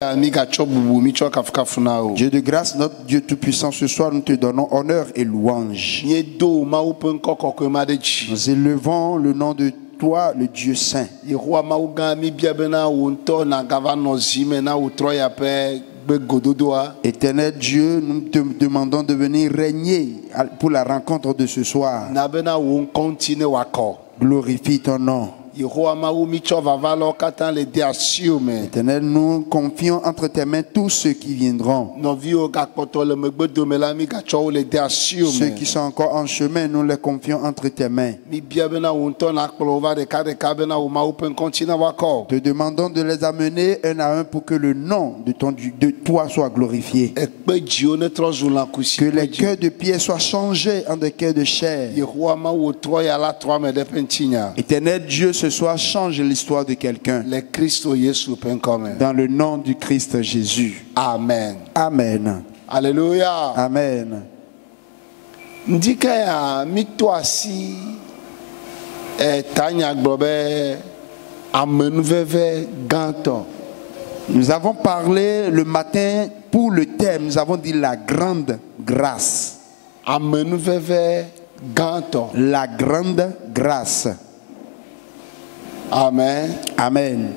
Dieu de grâce, notre Dieu tout-puissant, ce soir nous te donnons honneur et louange. Nous élevons le nom de toi, le Dieu saint. Éternel Dieu, nous te demandons de venir régner pour la rencontre de ce soir. Glorifie ton nom. Éternel, nous confions entre tes mains tous ceux qui viendront. Ceux qui sont encore en chemin, nous les confions entre tes mains. Te demandons de les amener un à un pour que le nom de toi soit glorifié. Que les cœurs de pierre soient changés en des cœurs de chair. Éternel Dieu, ce soir, change l'histoire de quelqu'un. Dans le nom du Christ Jésus. Amen. Amen. Alléluia. Amen. Nous avons parlé le matin pour le thème, nous avons dit la grande grâce. La grande grâce. Amen. Amen.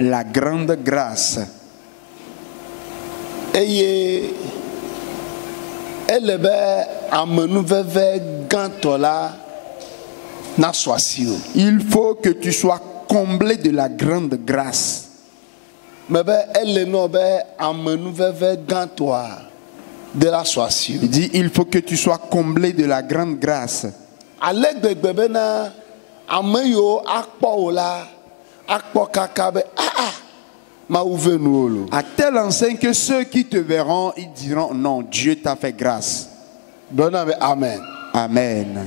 La grande grâce. Il faut que tu sois comblé de la grande grâce. Il dit, il faut que tu sois comblé de la grande grâce. À telle enseigne que ceux qui te verront, ils diront non, Dieu t'a fait grâce. Amen. Amen.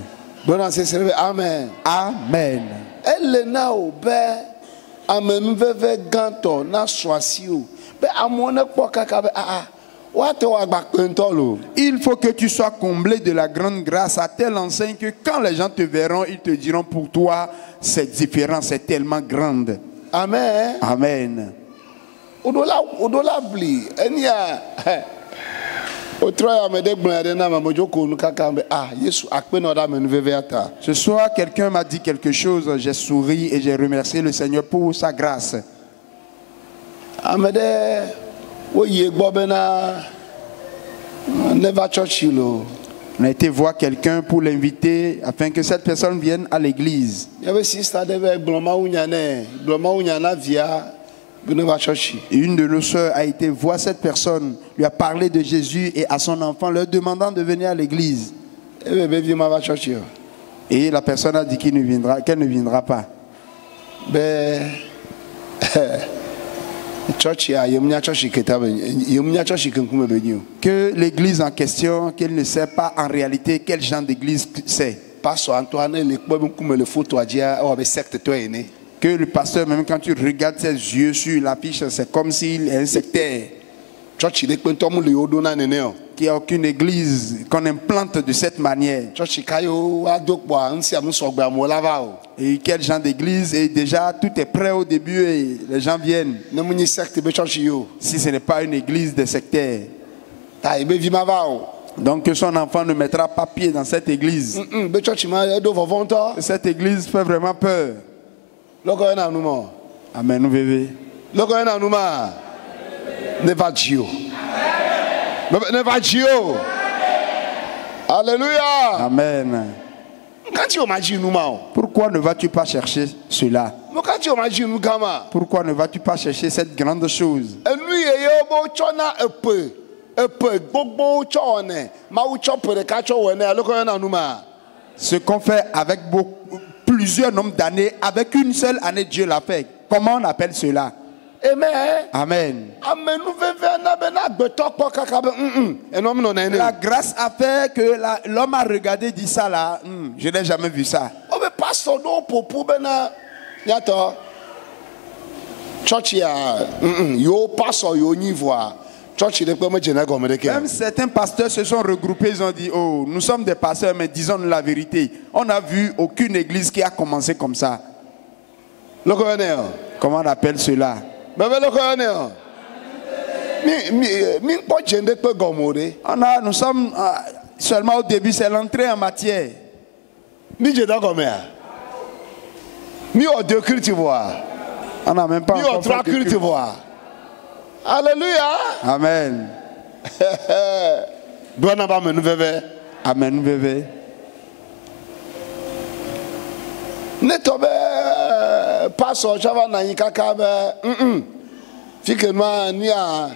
Amen. Amen. Il faut que tu sois comblé de la grande grâce à telle enseigne que quand les gens te verront, ils te diront pour toi, c'est différent, c'est tellement grande. Amen. Amen. Ce soir, quelqu'un m'a dit quelque chose, j'ai souri et j'ai remercié le Seigneur pour sa grâce. On a été voir quelqu'un pour l'inviter afin que cette personne vienne à l'église. Une de nos soeurs a été voir cette personne, lui a parlé de Jésus et à son enfant, leur demandant de venir à l'église. Et la personne a dit qu'elle ne viendra pas. Que l'église en question, qu'elle ne sait pas en réalité quel genre d'église c'est. Que le pasteur, même quand tu regardes ses yeux sur l'affiche, c'est comme s'il est un sectaire. Qu'il n'y a aucune église qu'on implante de cette manière. Et quel genre d'église? Et déjà tout est prêt au début et les gens viennent. Si ce n'est pas une église de sectaires. Donc que son enfant ne mettra pas pied dans cette église. Cette église fait vraiment peur. Amen, nous bébé. Alléluia. Amen. Pourquoi ne vas-tu pas chercher cela? Pourquoi ne vas-tu pas chercher cette grande chose? Ce qu'on fait avec plusieurs nombres d'années, avec une seule année, Dieu l'a fait. Comment on appelle cela? Amen. La grâce a fait que l'homme a regardé et dit ça là, je n'ai jamais vu ça. Même certains pasteurs se sont regroupés, ils ont dit, oh, nous sommes des pasteurs, mais disons-nous la vérité. On n'a vu aucune église qui a commencé comme ça. Comment on appelle cela? Nous sommes seulement au début, c'est l'entrée en matière. On n'a même pas encore fait de culte. Alléluia. Amen. Amen, bébé. Ne tobe pastor chava na yikaka be fike no ni a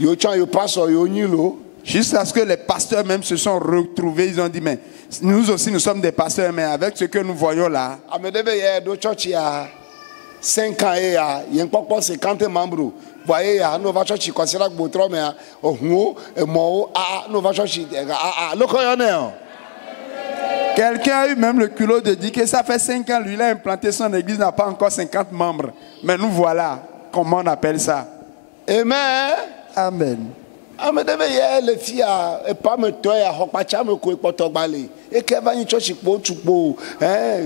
yo chan yo pastor yo nyilo. Jusqu'à ce que les pasteurs même se sont retrouvés, ils ont dit mais nous aussi nous sommes des pasteurs, mais avec ce que nous voyons là. Amedebe ye do church ya 5 ans ya yen pokpo 50 membres. Voyez ya no va church considère que botro me ohun e mo a no va church lokoyo ne. Quelqu'un a eu même le culot de dire que ça fait 5 ans, lui, il a implanté son église, n'a pas encore 50 membres. Mais nous voilà, comment on appelle ça? Amen. Amen. Amen. Le fille et pas me toya, hokpacha me ko poto gbale. Et que va ni church po chukpo,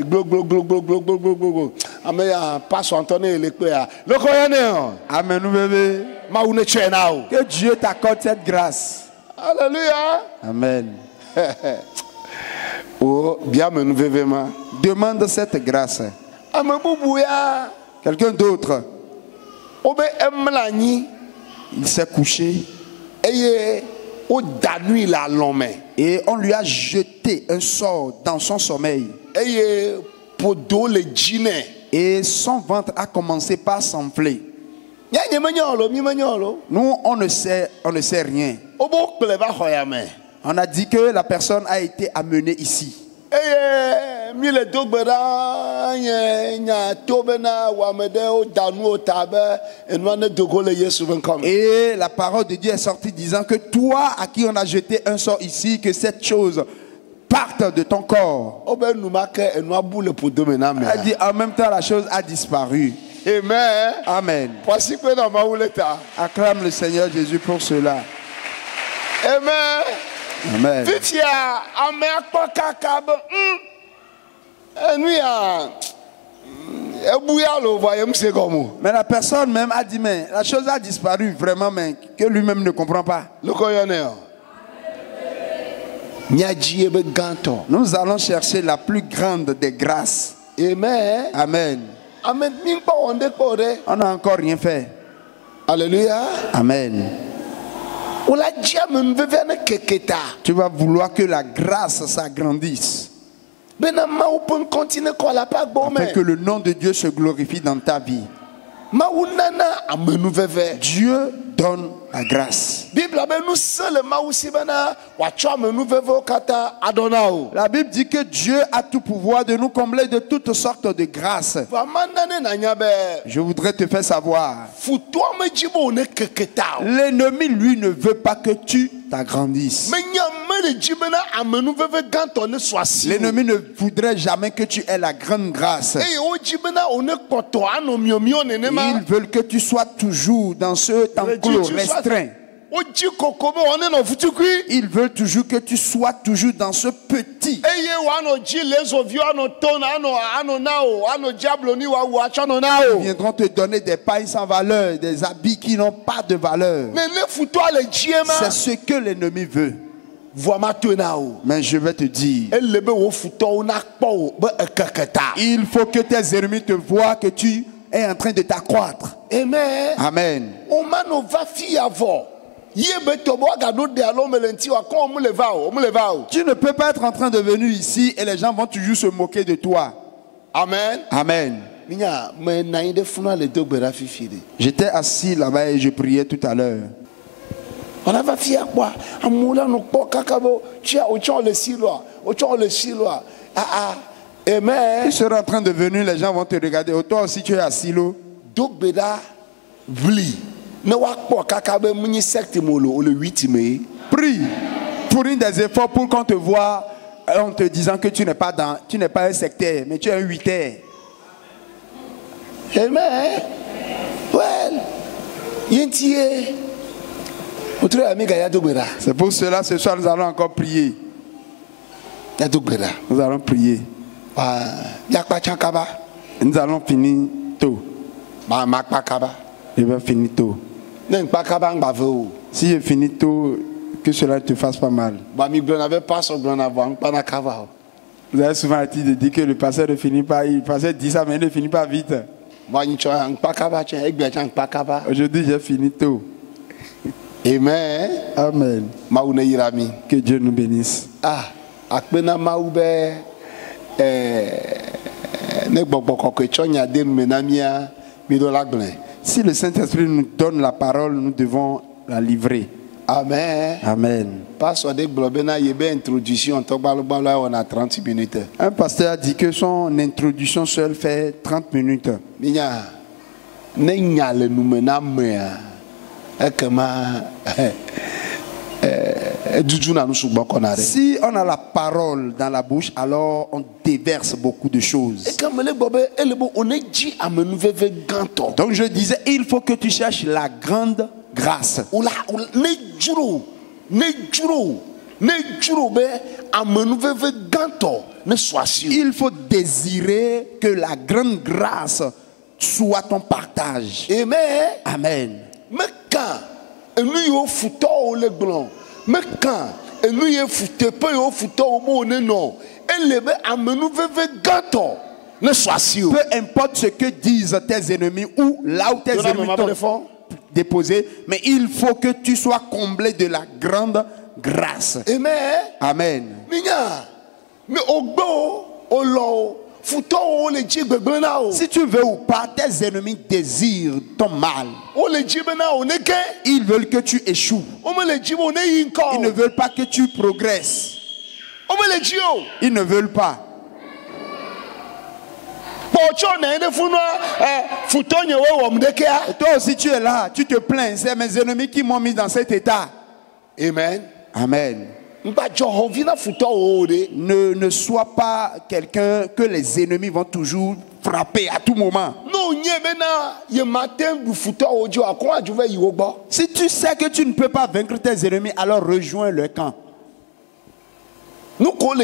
glo. Amen ya passe Antoine le pe ya. Le koyane. Amen nous bébé. Ma une chena. Que Dieu t'accorde cette grâce. Alléluia. Amen. Oh, bien me nouvellement. Demande cette grâce. Quelqu'un d'autre. Il s'est couché. Et on lui a jeté un sort dans son sommeil. Et son ventre a commencé par s'enfler. Nous, on ne sait rien. On a dit que la personne a été amenée ici. Et la parole de Dieu est sortie disant que toi à qui on a jeté un sort ici, que cette chose parte de ton corps. Elle dit en même temps la chose a disparu. Amen. Amen. Acclame le Seigneur Jésus pour cela. Amen. Amen. Mais la personne même a dit, mais la chose a disparu vraiment, mais que lui-même ne comprend pas. Nous allons chercher la plus grande des grâces. Amen. Amen. Amen. On n'a encore rien fait. Alléluia. Amen. Tu vas vouloir que la grâce s'agrandisse. Afin que le nom de Dieu se glorifie dans ta vie. Dieu donne la grâce. La Bible dit que Dieu a tout pouvoir de nous combler de toutes sortes de grâces. Je voudrais te faire savoir. L'ennemi, lui, ne veut pas que tu t'agrandisses. L'ennemi ne voudrait jamais que tu aies la grande grâce. Ils veulent que tu sois toujours dans ce enclos restreint. Ils veulent toujours que tu sois toujours dans ce petit. Ils viendront te donner des pailles sans valeur, des habits qui n'ont pas de valeur. C'est ce que l'ennemi veut. Mais je vais te dire, il faut que tes ennemis te voient que tu es en train de t'accroître. Amen. Amen. Tu ne peux pas être en train de venir ici et les gens vont toujours se moquer de toi. Amen. Amen. J'étais assis là-bas et je priais tout à l'heure. Amen. Tu seras en train de venir, les gens vont te regarder. Oh, toi aussi tu es assis là. Prie pour une des efforts pour qu'on te voit en te disant que tu n'es pas un sectaire, mais tu es un huitaire. Amen. Well, c'est pour cela ce soir nous allons encore prier. Nous allons prier. Nous allons finir tôt. Je vais finir tôt. Si je finis tôt, que cela ne te fasse pas mal. Vous avez souvent été de dire que le pasteur ne finit pas, le pasteur dit ça, mais il ne finit pas vite. Aujourd'hui, j'ai fini tôt. Amen. Amen. Que Dieu nous bénisse. Si le Saint-Esprit nous donne la parole, nous devons la livrer. Amen. Amen. Un pasteur a dit que son introduction seule fait 30 minutes. Si on a la parole dans la bouche, alors on déverse beaucoup de choses. Donc je disais, il faut que tu cherches la grande grâce. Il faut désirer que la grande grâce soit ton partage. Amen. Amen. Peu importe ce que disent tes ennemis ou là où tes ennemis t'ont déposé, mais il faut que tu sois comblé de la grande grâce. Amen. Amen. Si tu veux ou pas, tes ennemis désirent ton mal. Ils veulent que tu échoues. Ils ne veulent pas que tu progresses. Ils ne veulent pas. Et toi aussi tu es là, tu te plains. C'est mes ennemis qui m'ont mis dans cet état. Amen. Amen. Ne sois pas quelqu'un que les ennemis vont toujours frapper à tout moment. Si tu sais que tu ne peux pas vaincre tes ennemis, alors rejoins le camp. Pour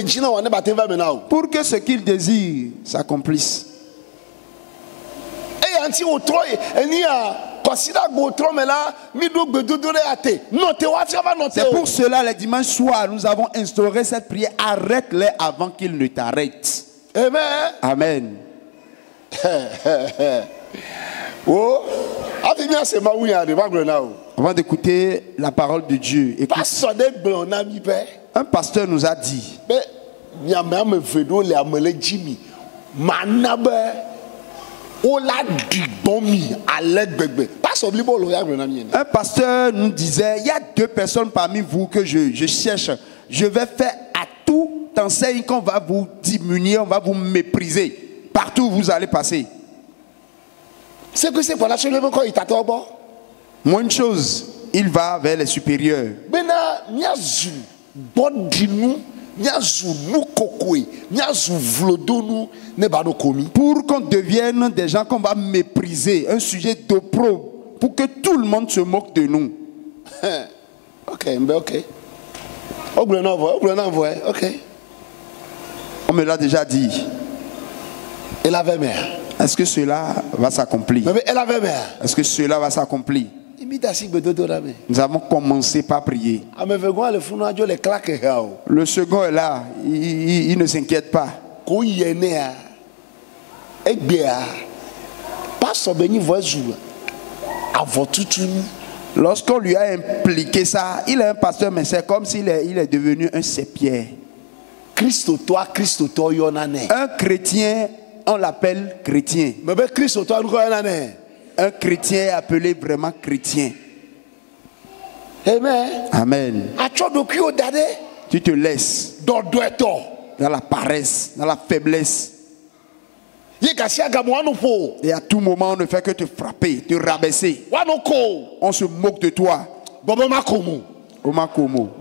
que ce qu'ils désirent s'accomplisse. C'est pour cela, les dimanches soirs, nous avons instauré cette prière. Arrête-les avant qu'ils ne t'arrêtent. Amen. Amen. Avant d'écouter la parole de Dieu, un pasteur nous a dit un pasteur nous disait, il y a deux personnes parmi vous que je cherche. Je vais faire à tout enseigne qu'on va vous diminuer, on va vous mépriser. Partout où vous allez passer. C'est que c'est pour la chose quand il t'attend. Moins de choses, il va vers les supérieurs. Pour qu'on devienne des gens qu'on va mépriser, un sujet d'opprobre, pour que tout le monde se moque de nous. Ok. Ok. On me l'a déjà dit. Est-ce que cela va s'accomplir? Est-ce que cela va s'accomplir? Nous avons commencé par prier. Le second est là, il ne s'inquiète pas. Lorsqu'on lui a impliqué ça, il est un pasteur, mais c'est comme s'il est devenu un sépière. Un chrétien, on l'appelle chrétien. Un chrétien est appelé vraiment chrétien. Amen. Amen. Tu te laisses dans la paresse, dans la faiblesse. Et à tout moment, on ne fait que te frapper, te rabaisser. On se moque de toi. Omakomo.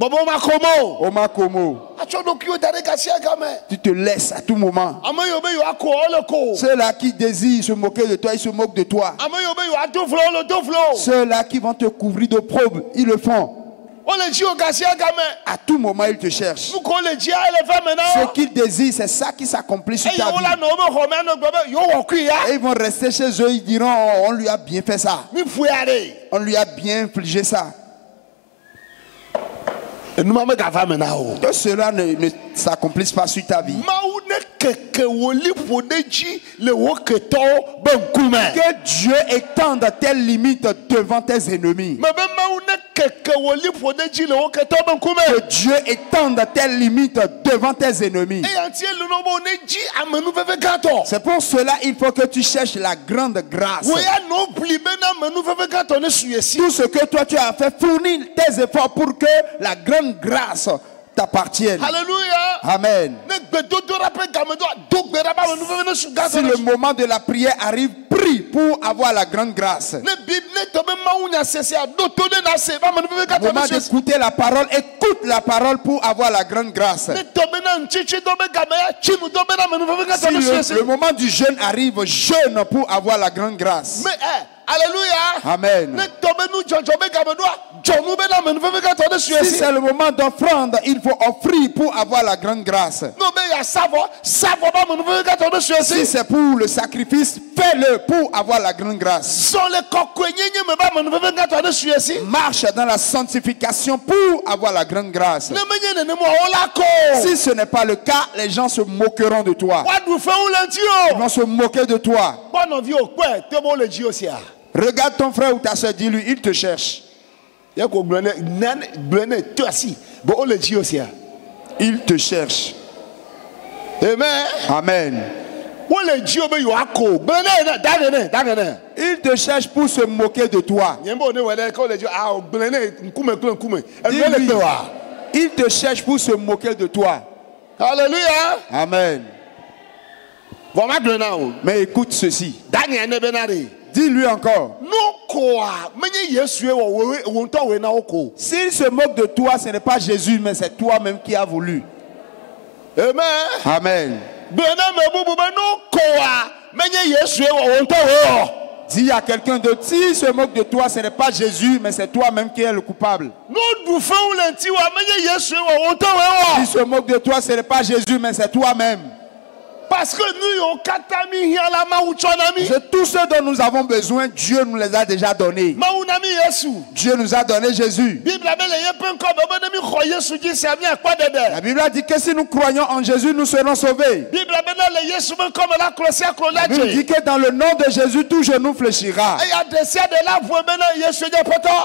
Tu te laisses à tout moment. Ceux-là qui désirent se moquer de toi, ils se moquent de toi. Ceux-là qui vont te couvrir d'opprobre, ils le font. À tout moment, il te cherche. Ce qu'il désire, c'est ça qui s'accomplit sur ta vie. Et ils vont rester chez eux, ils diront, oh, on lui a bien fait ça. On lui a bien infligé ça. Que cela ne s'accomplisse pas sur ta vie. Que Dieu étende tes limites devant tes ennemis. Que Dieu étende tes limites devant tes ennemis. C'est pour cela qu'il faut que tu cherches la grande grâce. Tout ce que toi tu as fait, fournir tes efforts pour que la grande grâce t'appartienne. Alléluia. Amen. Si le moment de la prière arrive, prie pour avoir la grande grâce. Le moment d'écouter la parole, écoute la parole pour avoir la grande grâce. Si le moment du jeûne arrive, jeûne pour avoir la grande grâce. Alléluia. Amen. Si c'est le moment d'offrande, il faut offrir pour avoir la grande grâce. Si c'est pour le sacrifice, fais-le pour avoir la grande grâce. Marche dans la sanctification pour avoir la grande grâce. Si ce n'est pas le cas, les gens se moqueront de toi. Ils vont se moquer de toi. Regarde ton frère ou ta soeur, dis-lui, il te cherche. Il te cherche. Amen. Amen. Il te cherche pour se moquer de toi. Il te cherche pour se moquer de toi. Alléluia. Amen. Mais écoute ceci. Dis-lui encore. S'il se moque de toi, ce n'est pas Jésus, mais c'est toi-même qui as voulu. Amen. Amen. Dis à quelqu'un d'autre, s'il se moque de toi, ce n'est pas Jésus, mais c'est toi-même qui es le coupable. S'il se moque de toi, ce n'est pas Jésus, mais c'est toi-même. Parce que tout ce dont nous avons besoin, Dieu nous les a déjà donnés. Dieu nous a donné Jésus. La Bible a dit que si nous croyons en Jésus, nous serons sauvés. La Bible dit que dans le nom de Jésus, tout genou fléchira.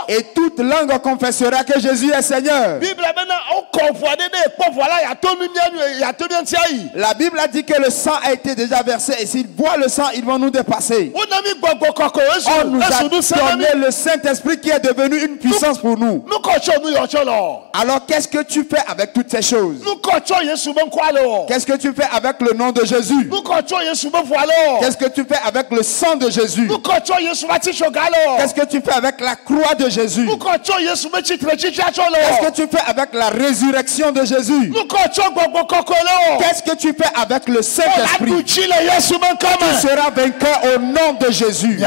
Et toute langue confessera que Jésus est Seigneur. La Bible a dit que le sang a été déjà versé et s'ils boivent le sang, ils vont nous dépasser. On nous a donné le Saint-Esprit qui est devenu une puissance pour nous. Alors qu'est-ce que tu fais avec toutes ces choses? Qu'est-ce que tu fais avec le nom de Jésus? Qu'est-ce que tu fais avec le sang de Jésus? Qu'est-ce que tu fais avec la croix de Jésus? Qu'est-ce que tu fais avec la résurrection de Jésus? Qu'est-ce que tu fais avec le Saint-Esprit? Tu seras vainqueur au nom de Jésus.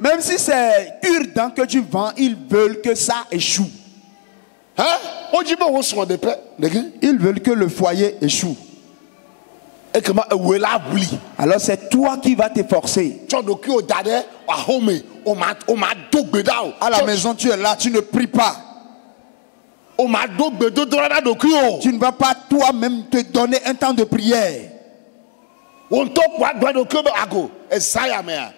Même si c'est cure-dent que tu vends, ils veulent que ça échoue. Ils veulent que le foyer échoue. Alors c'est toi qui vas t'efforcer. À la maison tu es là, tu ne pries pas. Tu ne vas pas toi-même te donner un temps de prière. On top what do kebe ago esaya mea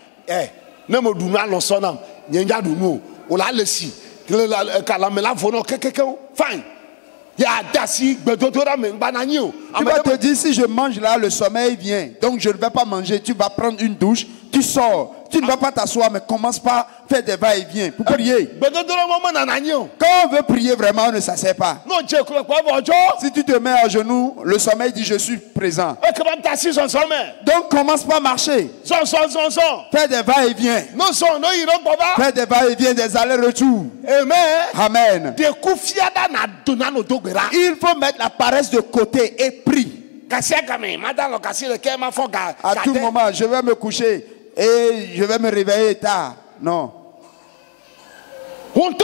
ne mo dunu alosona nyenya dunu o la lesi kala me la fono kekeke fine ya dasi gbedotora me banani o. Tu vas te dire si je mange là le sommeil vient donc je ne vais pas manger, tu vas prendre une douche, tu sors, tu ne vas pas t'asseoir mais commence par faire des va-et-vient pour prier. Quand on veut prier vraiment on ne s'assied pas. Si tu te mets à genoux, le sommeil dit je suis présent. Donc commence par marcher. Fais des va-et-vient. Fais des va-et-vient, des allers-retours. Amen. Il faut mettre la paresse de côté et prie. À tout moment, je vais me coucher et je vais me réveiller tard. Non. Déjà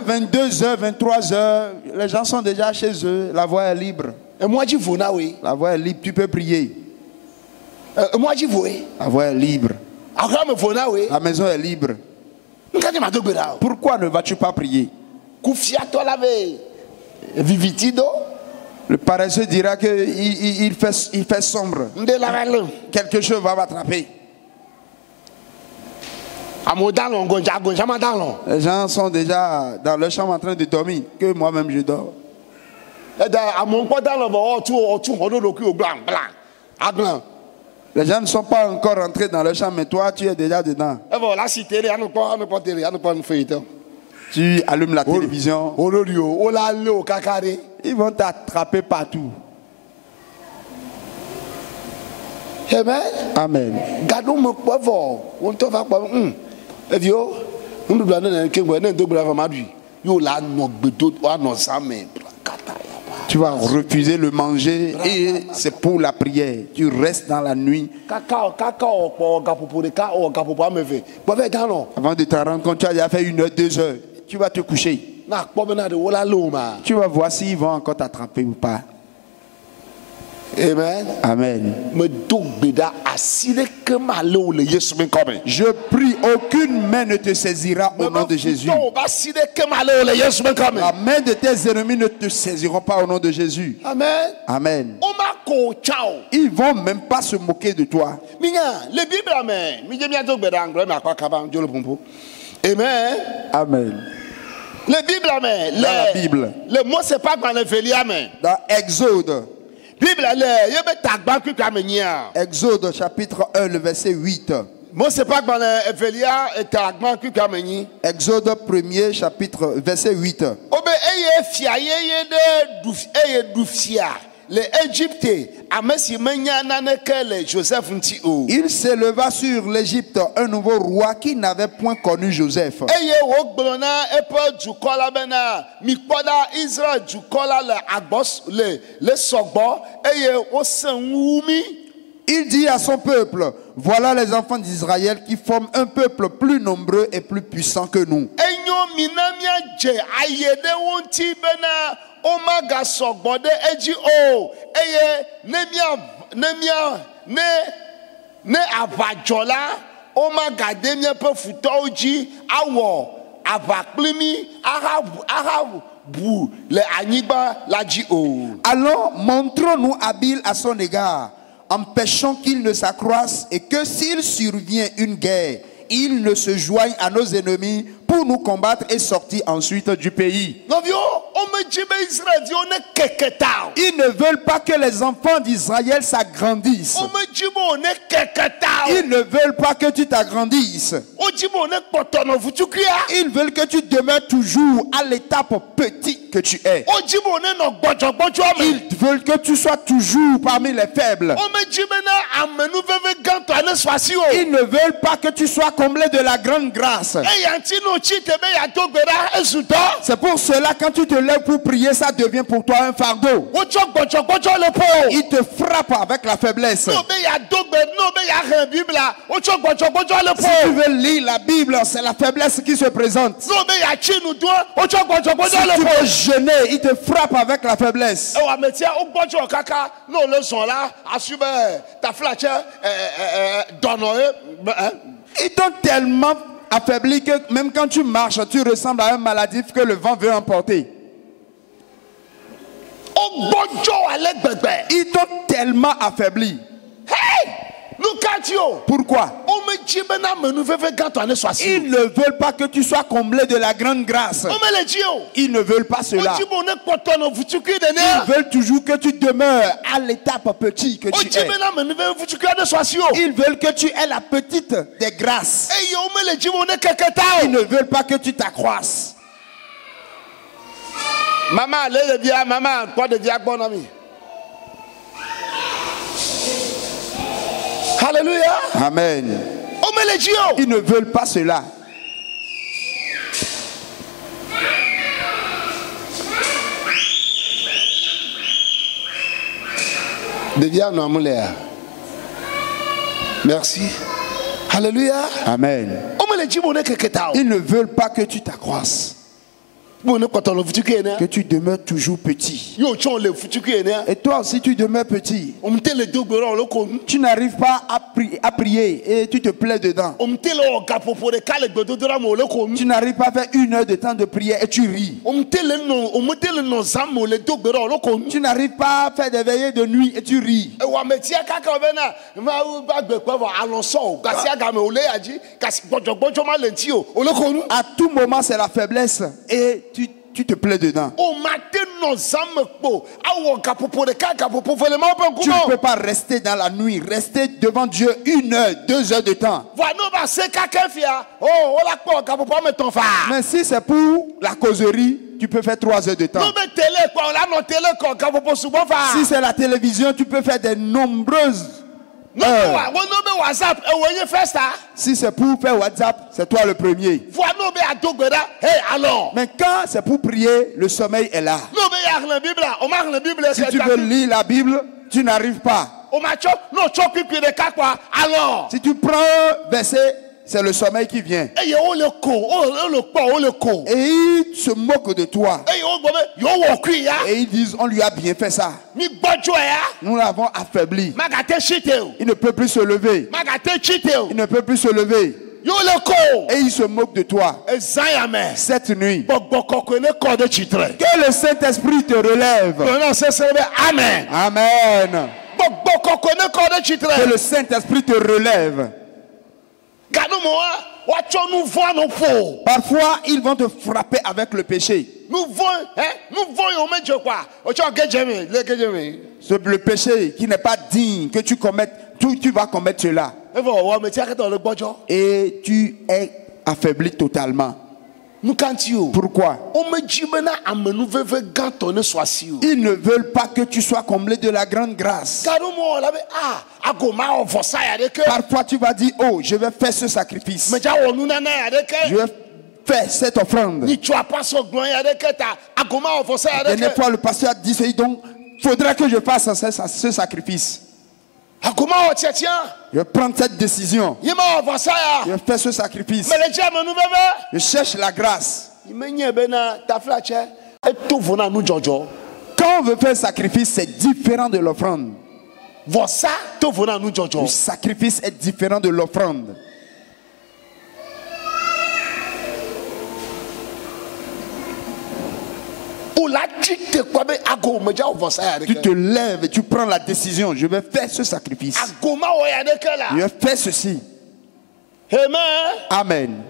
22h, 23h, les gens sont déjà chez eux, la voie est libre. La voie est libre, tu peux prier. La voie est libre. La maison est libre. Pourquoi ne vas-tu pas prier? Le paresseux dira qu'il fait sombre. Quelque chose va m'attraper. Les gens sont déjà dans leur chambre en train de dormir, que moi-même je dors. Les gens ne sont pas encore rentrés dans leur chambre, mais toi, tu es déjà dedans. Tu allumes la télévision. Ils vont t'attraper partout. Amen. Tu vas refuser le manger et c'est pour la prière. Tu restes dans la nuit. Avant de te rendre compte, tu as déjà fait 1 heure, 2 heures. Tu vas te coucher. Tu vas voir s'ils vont encore t'attraper ou pas. Amen. Amen. Je prie, aucune main ne te saisira au nom de Jésus. La main de tes ennemis ne te saisiront pas au nom de Jésus. Amen. Amen. Ils vont même pas se moquer de toi. Amen. Amen. La Bible. Le mot c'est pas dans le dans Exode. Exode chapitre 1, le verset 8. Exode 1er chapitre verset 8. Il s'éleva sur l'Égypte un nouveau roi qui n'avait point connu Joseph. Il dit à son peuple, voilà les enfants d'Israël qui forment un peuple plus nombreux et plus puissant que nous. Omaga sogbode eji o eye ne avajola omaga demia pe futo oji awo avaklimi arabu le anigba laji o. Alors montrons-nous habiles à son égard, empêchons qu'il ne s'accroisse et que s'il survient une guerre, il ne se joigne à nos ennemis pour nous combattre et sortir ensuite du pays. Ils ne veulent pas que les enfants d'Israël s'agrandissent. Ils ne veulent pas que tu t'agrandisses. Ils veulent que tu demeures toujours à l'étape petite que tu es. Ils veulent que tu sois toujours parmi les faibles. Ils ne veulent pas que tu sois comblé de la grande grâce. C'est pour cela quand tu te lèves pour prier, ça devient pour toi un fardeau. Il te frappe avec la faiblesse. Si tu veux lire la Bible, c'est la faiblesse qui se présente. Si tu veux jeûner, il te frappe avec la faiblesse. Ils t'ont tellement affaibli que même quand tu marches, tu ressembles à un maladif que le vent veut emporter. Ils t'ont tellement affaibli. Hey! Look at you. Pourquoi? Ils ne veulent pas que tu sois comblé de la grande grâce. Ils ne veulent pas cela. Ils veulent toujours que tu demeures à l'étape petit que tu es. Ils veulent que tu aies la petite des grâces. Ils ne veulent pas que tu t'accroisses. Maman, allez bien, maman, quoi de bien, bon ami. Alléluia. Amen. Ils ne veulent pas cela. Deviens normalaire. Merci. Alléluia. Amen. Ils ne veulent pas que tu t'accroisses. Que tu demeures toujours petit. Et toi aussi tu demeures petit. Tu n'arrives pas à prier et tu te plais dedans. Tu n'arrives pas à faire 1 heure de temps de prière et tu ris. Tu n'arrives pas à faire des veillées de nuit et tu ris. À tout moment c'est la faiblesse et tu te plais dedans. Tu ne peux pas rester dans la nuit, rester devant Dieu 1 heure, 2 heures de temps. Mais si c'est pour la causerie, tu peux faire 3 heures de temps. Si c'est la télévision, tu peux faire de nombreuses heures. Si c'est pour faire WhatsApp, c'est toi le premier. Mais quand c'est pour prier, le sommeil est là. Si tu veux lire la Bible, tu n'arrives pas. Si tu prends un verset, c'est le sommeil qui vient. Et ils se moquent de toi. Et ils disent, on lui a bien fait ça. Nous l'avons affaibli. Il ne peut plus se lever. Il ne peut plus se lever. Et il se moque de toi. Cette nuit, que le Saint-Esprit te relève. Amen. Amen. Que le Saint-Esprit te relève. Parfois, ils vont te frapper avec le péché. C'est le péché qui n'est pas digne que tu commettes. Tu vas commettre cela. Et tu es affaibli totalement. Pourquoi? Ils ne veulent pas que tu sois comblé de la grande grâce. Parfois tu vas dire, oh, je vais faire ce sacrifice. Je vais faire cette offrande. La dernière fois, le pasteur a dit ceci, donc il faudrait que je fasse ce sacrifice. Je prends cette décision. Je fais ce sacrifice. Je cherche la grâce. Quand on veut faire un sacrifice, c'est différent de l'offrande. Le sacrifice est différent de l'offrande. Tu te lèves et tu prends la décision. Je vais faire ce sacrifice. Je vais faire ceci. Amen.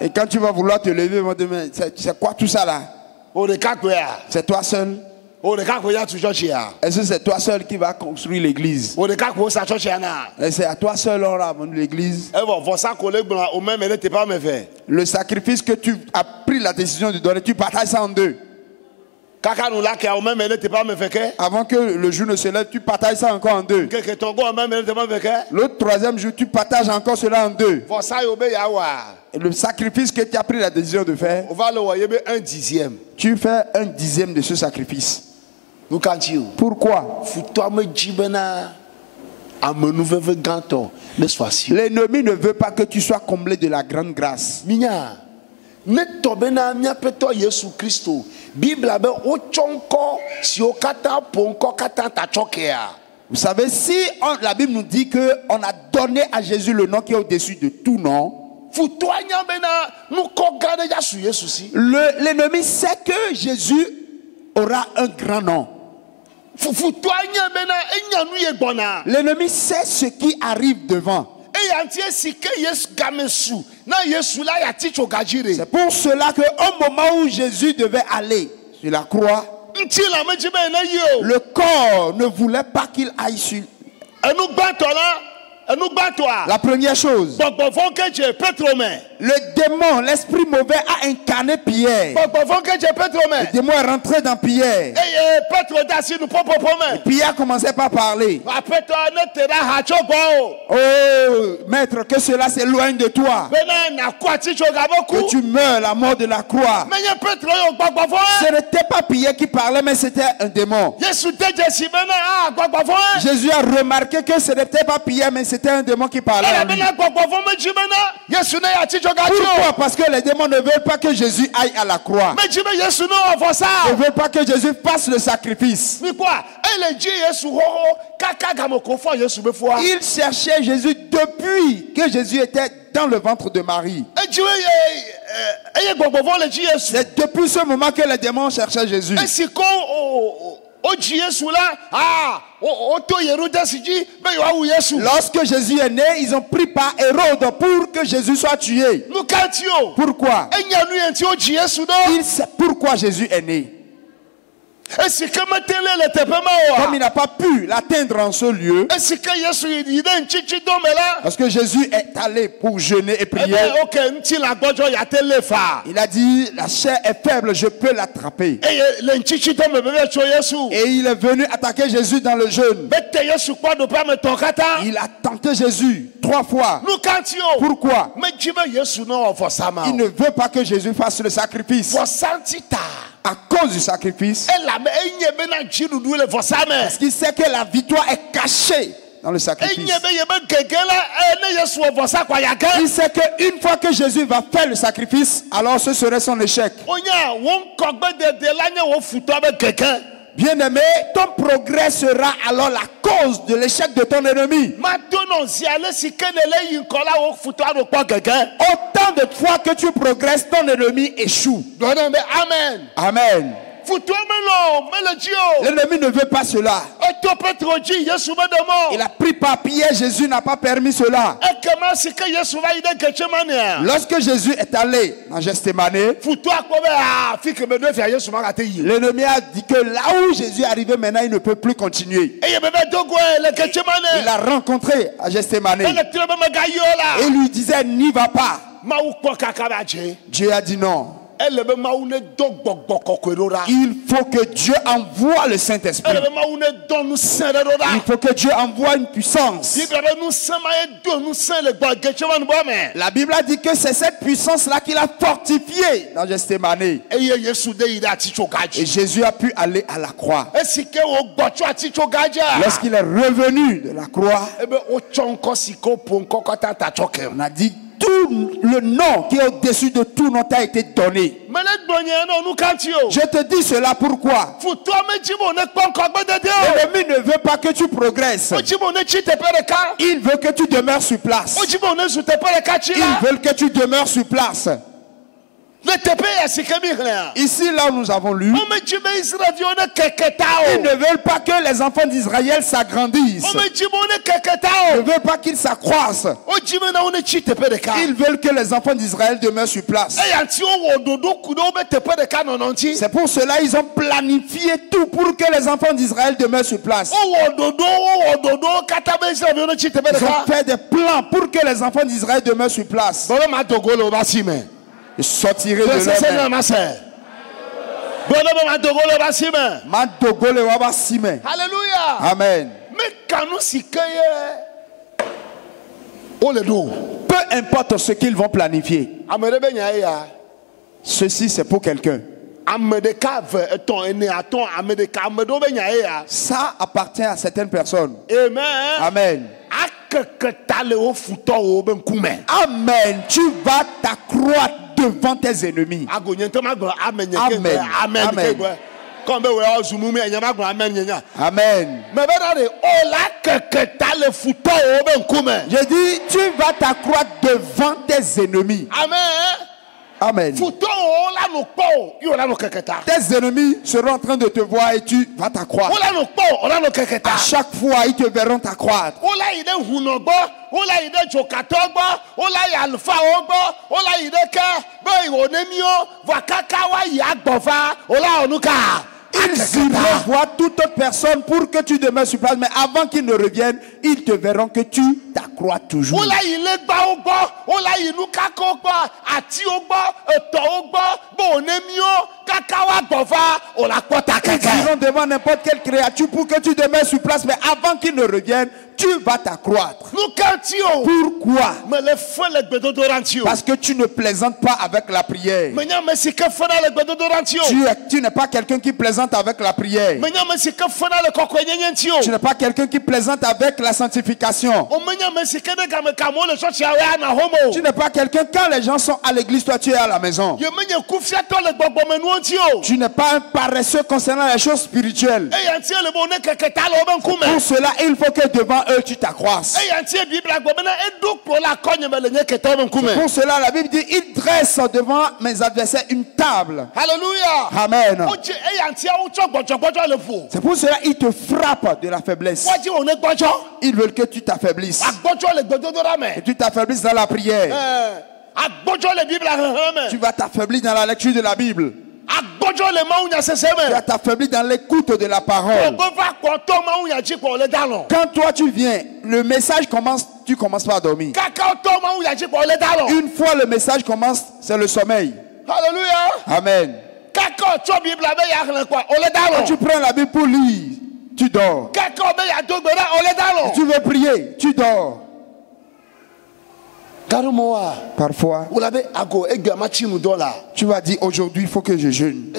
Et quand tu vas vouloir te lever, c'est quoi tout ça là? C'est toi seul? Est-ce que c'est toi seul qui va construire l'église? C'est à toi seul on a vendu l'église. Le sacrifice que tu as pris la décision de donner, tu partages ça en deux. Avant que le jour ne se lève, tu partages ça encore en deux. L'autre troisième jour, tu partages encore cela en deux. Et le sacrifice que tu as pris la décision de faire, tu fais 1/10 de ce sacrifice. Pourquoi? L'ennemi ne veut pas que tu sois comblé de la grande grâce. Vous savez, si la Bible nous dit qu'on a donné à Jésus le nom qui est au-dessus de tout nom, l'ennemi sait que Jésus aura un grand nom. L'ennemi sait ce qui arrive devant. C'est pour cela qu'au moment où Jésus devait aller sur la croix, le corps ne voulait pas qu'il aille sur. La première chose, le démon, l'esprit mauvais a incarné Pierre. Le démon est rentré dans Pierre. Et Pierre commençait par parler. Oh, maître, que cela s'éloigne de toi. Que tu meurs la mort de la croix. Ce n'était pas Pierre qui parlait, mais c'était un démon. Jésus a remarqué que ce n'était pas Pierre, mais c'était un démon qui parlait en lui. Pourquoi? Parce que les démons ne veulent pas que Jésus aille à la croix. Ils ne veulent pas que Jésus fasse le sacrifice. Ils cherchaient Jésus depuis que Jésus était dans le ventre de Marie. C'est depuis ce moment que les démons cherchaient Jésus. Lorsque Jésus est né, ils ont pris par Hérode pour que Jésus soit tué. Pourquoi? Il sait pourquoi Jésus est né. Comme il n'a pas pu l'atteindre en ce lieu, parce que Jésus est allé pour jeûner et prier, il a dit, la chair est faible, je peux l'attraper. Et il est venu attaquer Jésus dans le jeûne. Il a tenté Jésus 3 fois. Pourquoi? Il ne veut pas que Jésus fasse le sacrifice. À cause du sacrifice, parce qu'il sait que la victoire est cachée dans le sacrifice. Il sait qu'une fois que Jésus va faire le sacrifice, alors ce serait son échec. Bien-aimé, ton progrès sera alors la cause de l'échec de ton ennemi. Autant de fois que tu progresses, ton ennemi échoue. Amen. Amen. L'ennemi ne veut pas cela. Il a pris par Pierre, Jésus n'a pas permis cela. Lorsque Jésus est allé dans Gethsémane, l'ennemi a dit que là où Jésus est arrivé maintenant, il ne peut plus continuer. Il l'a rencontré à Gethsémane et lui disait, n'y va pas. Dieu a dit non. Il faut que Dieu envoie le Saint-Esprit. Il faut que Dieu envoie une puissance. La Bible a dit que c'est cette puissance-là qu'il a fortifiée dans Gethsémane. Et Jésus a pu aller à la croix. Lorsqu'il est revenu de la croix, on a dit tout le nom qui est au-dessus de tout nom t'a été donné. Je te dis cela pourquoi? L'ennemi ne veut pas que tu progresses. Il veut que tu demeures sur place. Ils veulent que tu demeures sur place. Ici, là où nous avons lu, ils ne veulent pas que les enfants d'Israël s'agrandissent. Ils ne veulent pas qu'ils s'accroissent. Ils veulent que les enfants d'Israël demeurent sur place. C'est pour cela qu'ils ont planifié tout pour que les enfants d'Israël demeurent sur place. Ils ont fait des plans pour que les enfants d'Israël demeurent sur place. Je sortirai de leur main. Alléluia. Amen. Peu importe ce qu'ils vont planifier, ceci c'est pour quelqu'un. Ça appartient à certaines personnes. Amen. Amen. Tu vas t'accroître devant tes ennemis. Amen. Amen. Amen. Amen. Je dis, tu vas t'accroître devant tes ennemis. Amen. Tes ennemis seront en train de te voir et tu vas t'accroître. À chaque fois, ils te verront t'accroître. Ils iront voir toute autre personne pour que tu demeures sur place, mais avant qu'ils ne reviennent, ils te verront que tu t'accrois toujours. Ils iront devant n'importe quelle créature pour que tu demeures sur place, mais avant qu'ils ne reviennent, tu vas t'accroître. Pourquoi? Parce que tu ne plaisantes pas avec la prière. Tu n'es pas quelqu'un qui plaisante avec la prière. Tu n'es pas quelqu'un qui plaisante avec la sanctification. Tu n'es pas quelqu'un quand les gens sont à l'église, toi tu es à la maison. Tu n'es pas un paresseux concernant les choses spirituelles. Pour cela, il faut que devant eux tu t'accroisses. Pour cela, la Bible dit, il dresse devant mes adversaires une table. Alléluia. Amen. C'est pour cela qu'ils te frappent de la faiblesse. Ils veulent que tu t'affaiblisses. Que tu t'affaiblisses dans la prière. Tu vas t'affaiblir dans la lecture de la Bible. Tu vas t'affaiblir dans l'écoute de la parole. Quand toi tu viens, le message commence, tu commences pas à dormir. Une fois le message commence, c'est le sommeil. Alléluia. Amen. Quand tu prends la Bible pour lire, tu dors. Si tu veux prier, tu dors. Parfois, tu vas dire aujourd'hui il faut que je jeûne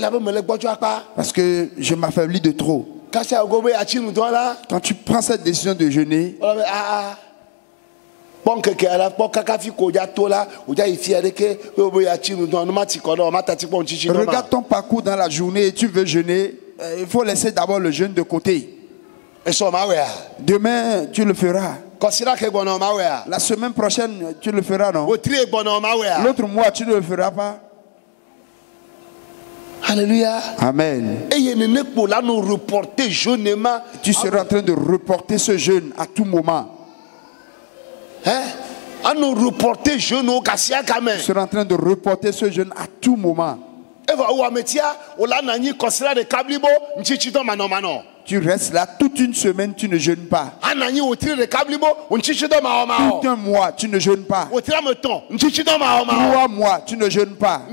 parce que je m'affaiblis de trop. Quand tu prends cette décision de jeûner, regarde ton parcours dans la journée et tu veux jeûner, il faut laisser d'abord le jeûne de côté. Demain, tu le feras. La semaine prochaine, tu le feras, non? L'autre mois, tu ne le feras pas. Alléluia. Amen. Tu seras en train de reporter ce jeûne à tout moment. Tu seras en train de reporter ce jeûne à tout moment. Tu restes là toute une semaine, tu ne jeûnes pas. Tout un mois, tu ne jeûnes pas. 3 mois, tu ne jeûnes pas.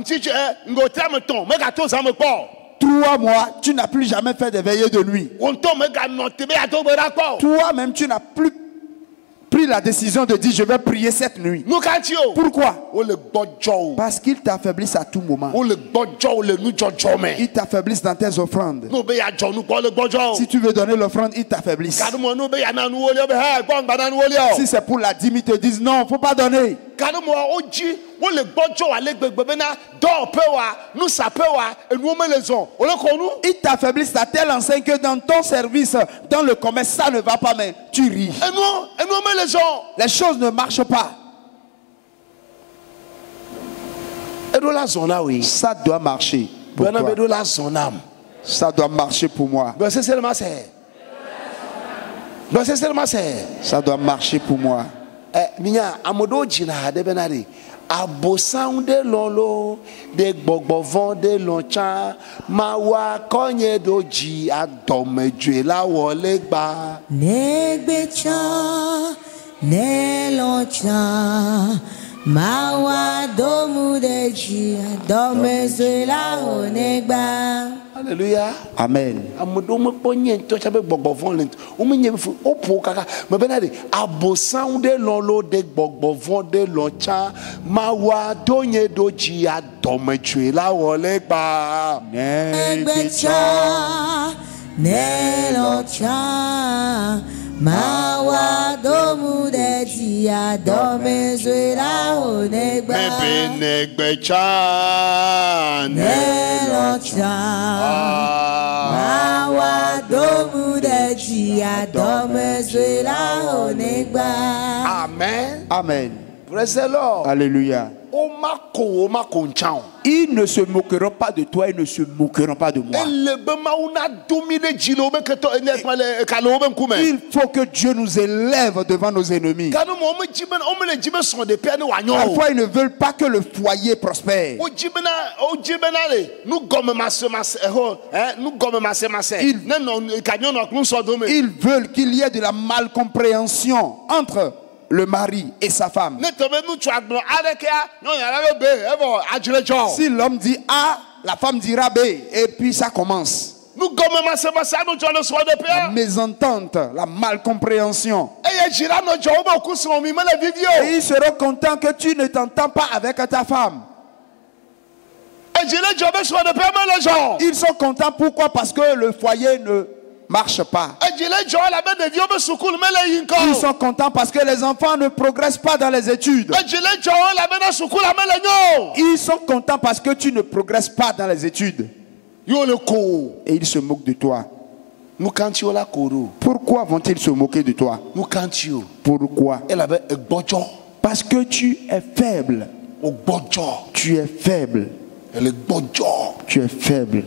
3 mois, tu n'as plus jamais fait de veillées de nuit. Toi-même, tu n'as plus pris la décision de dire je vais prier cette nuit. Pourquoi? Parce qu'ils t'affaiblissent à tout moment. Ils t'affaiblissent dans tes offrandes. Si tu veux donner l'offrande, ils t'affaiblissent. Si c'est pour la dîme, ils te disent non, il ne faut pas donner. Ils t'affaiblissent à tel enseigne que dans ton service, dans le commerce, ça ne va pas, mais tu ris. Les choses ne marchent pas. Ça doit marcher. Pour toi. Ça doit marcher pour moi. Ça doit marcher pour moi. Abosan de lolo de gbogbovon de loncha mawa konye doji adomedwe la wole gba negbecha ne loncha mawa domu deji adomedwe la wole gba. Alléluia. Amen. Amodomo ponye to chabe gbogbovon lent o menye fu opo kaka me benade abosan de lolo de gbogbovon de loncha mawa donye doji adomedwe la wole gba negbecha ne loncha mawa domu deji adomedwe la wole gba negbecha ne loncha Amen. Amen. Praise the Lord. Alléluia. Ils ne se moqueront pas de toi, ils ne se moqueront pas de moi. Il faut que Dieu nous élève devant nos ennemis. Parfois, ils ne veulent pas que le foyer prospère. Ils veulent qu'il y ait de la malcompréhension entre le mari et sa femme. Si l'homme dit A, la femme dira B, et puis ça commence. La mésentente, la malcompréhension. Et ils seront contents que tu ne t'entends pas avec ta femme. Ils sont contents, pourquoi? Parce que le foyer ne marche pas. Ils sont contents parce que les enfants ne progressent pas dans les études. Ils sont contents parce que tu ne progresses pas dans les études. Et ils se moquent de toi. Pourquoi vont-ils se moquer de toi? Pourquoi? Parce que tu es faible. Tu es faible. Tu es faible.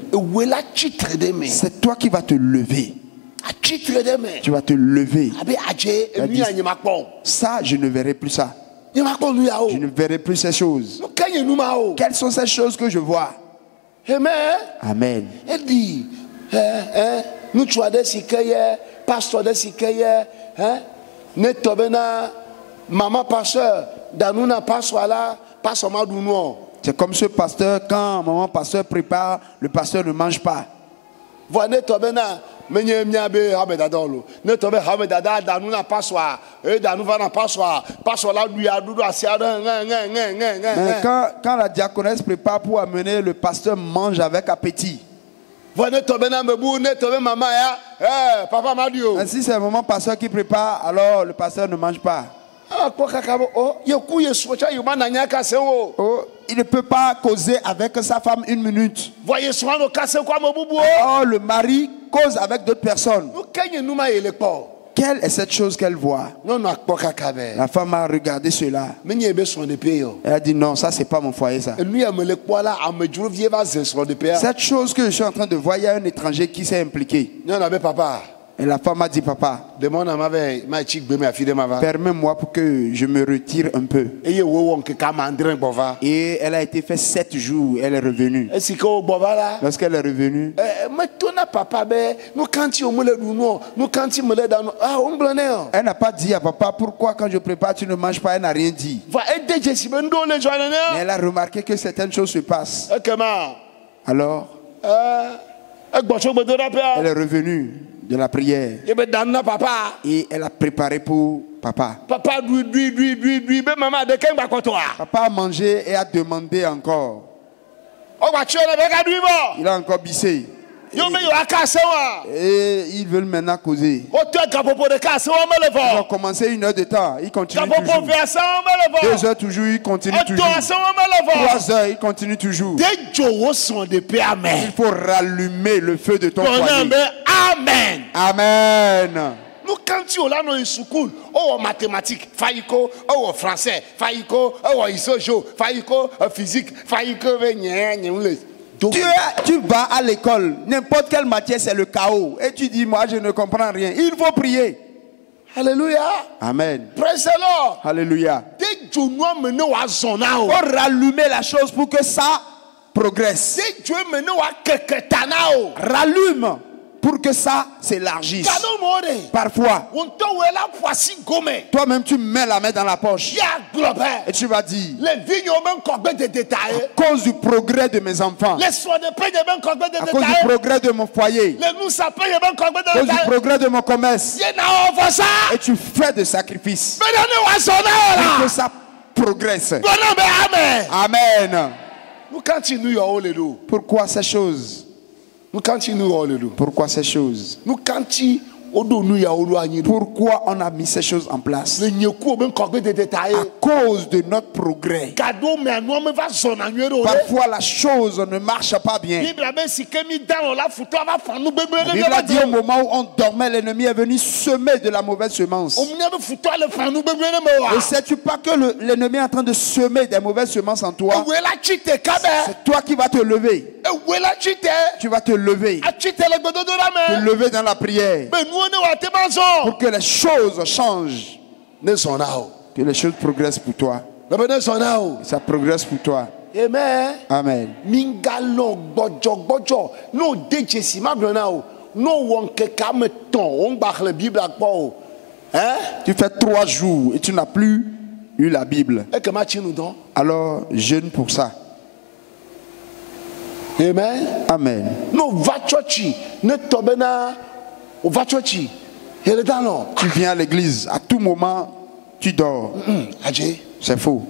C'est toi qui vas te lever. Tu vas te lever. Ça, je ne verrai plus ça. Je ne verrai plus ces choses. Quelles sont ces choses que je vois? Amen. C'est comme ce pasteur, quand maman pasteur prépare, le pasteur ne mange pas. Quand la diaconesse prépare pour amener, le pasteur mange avec appétit. Si c'est le moment pasteur qui prépare, alors le pasteur ne mange pas. Il ne peut pas causer avec sa femme une minute. Oh, le mari cause avec d'autres personnes. Quelle est cette chose qu'elle voit? La femme a regardé cela. Elle a dit non, ça c'est pas mon foyer ça. Cette chose que je suis en train de voir, il y a un étranger qui s'est impliqué. Et la femme a dit, papa, permets-moi pour que je me retire un peu. Et elle a été faite 7 jours, elle est revenue. Lorsqu'elle est revenue, elle n'a pas dit à papa, pourquoi quand je prépare tu ne manges pas? Elle n'a rien dit. Mais elle a remarqué que certaines choses se passent. Alors, elle est revenue de la prière et elle a préparé pour papa. Papa a mangé et a demandé encore. Il a encore bissé. Et ils veulent maintenant causer. Ils ont commencé 1 heure de temps. Ils continuent toujours. 2 heures toujours. Ils continuent toujours. 3 heures. Ils continuent toujours. Il faut rallumer le feu de ton foyer. Amen. Amen. Nous quand tu là dans school, mathématiques, faïko, français, faïko, isojo, faïko, physique, faïko, tu vas à l'école, n'importe quelle matière c'est le chaos. Et tu dis, moi je ne comprends rien. Il faut prier. Alléluia. Amen. Praise the Lord. Alléluia. Il faut rallumer la chose pour que ça progresse. Rallume pour que ça s'élargisse. Parfois, toi-même tu mets la main dans la poche et tu vas dire, à cause du progrès de mes enfants, à cause du progrès de mon foyer, à cause du progrès de mon commerce, et tu fais des sacrifices pour que ça progresse. Amen. Pourquoi ces choses? Pourquoi ces choses? Pourquoi on a mis ces choses en place? À cause de notre progrès. Parfois la chose ne marche pas bien. La Bible a dit au moment où on dormait, l'ennemi est venu semer de la mauvaise semence. Ne sais-tu pas que l'ennemi est en train de semer des mauvaises semences en toi? C'est toi qui vas te lever. Tu vas te lever. Te lever dans la prière. Pour que les choses changent. Que les choses progressent pour toi. Ça progresse pour toi. Amen. Amen. Tu fais 3 jours et tu n'as plus lu la Bible. Alors jeûne pour ça. Amen. Amen. Tu viens à l'église, à tout moment, tu dors. C'est faux.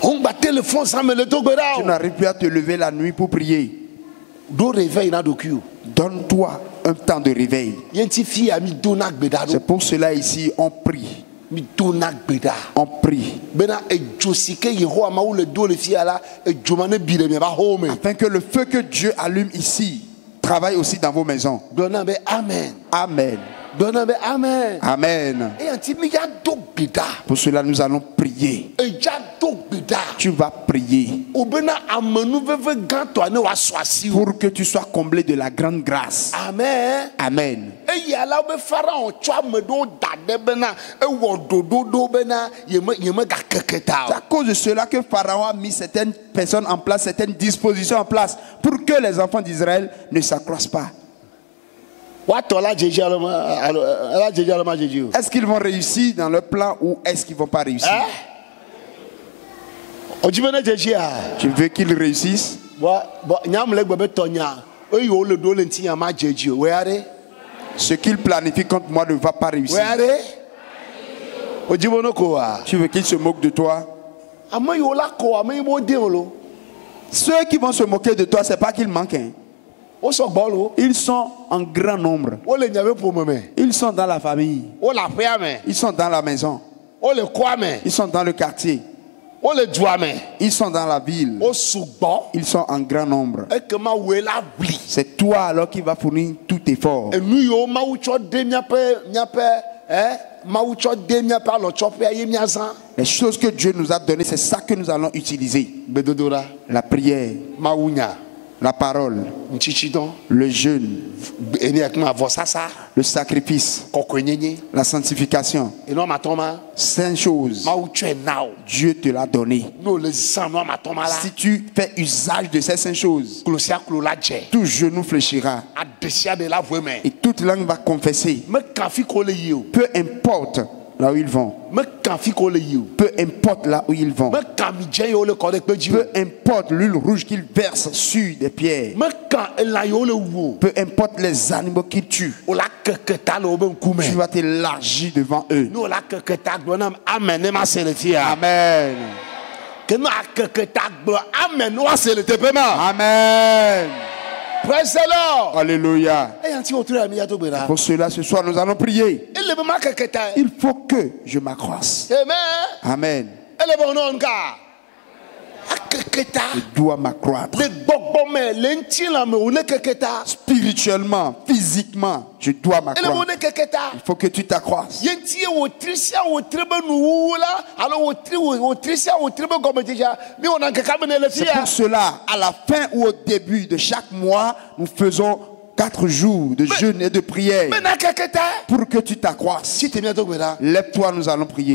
Tu n'arrives plus à te lever la nuit pour prier. Donne-toi un temps de réveil. C'est pour cela ici on prie. On prie. Afin que le feu que Dieu allume ici travaille aussi dans vos maisons. Amen. Amen. Amen. Amen. Pour cela, nous allons prier. Tu vas prier pour que tu sois comblé de la grande grâce. Amen. Amen. C'est à cause de cela que Pharaon a mis certaines personnes en place, certaines dispositions en place pour que les enfants d'Israël ne s'accroissent pas. Est-ce qu'ils vont réussir dans leur plan ou est-ce qu'ils ne vont pas réussir? Tu veux qu'ils réussissent? Ce qu'ils planifient contre moi ne va pas réussir. Tu veux qu'ils se moquent de toi? Ceux qui vont se moquer de toi, ce n'est pas qu'ils manquent. Ils sont en grand nombre. Ils sont dans la famille. Ils sont dans la maison. Ils sont dans le quartier. Ils sont dans la ville. Ils sont en grand nombre. C'est toi alors qui va fournir tout effort. Les choses que Dieu nous a données, c'est ça que nous allons utiliser. La prière, la parole, le jeûne, le sacrifice, la sanctification. 5 choses. Dieu te l'a donné. Si tu fais usage de ces 5 choses, tout genou fléchira et toute langue va confesser. Peu importe là où ils vont. Peu importe là où ils vont. Peu importe l'huile rouge qu'ils versent sur des pierres. Peu importe les animaux qu'ils tuent. Tu vas t'élargir devant eux. Amen. Amen. Praise the Lord. Alléluia. Pour cela, ce soir, nous allons prier. Il faut que je m'accroisse. Amen. Je dois m'accroître. Spirituellement, physiquement, je dois m'accroître. Il faut que tu t'accroisses. C'est pour cela, à la fin ou au début de chaque mois, nous faisons 4 jours de jeûne et de prière pour que tu t'accroisses. Lève-toi, nous allons prier.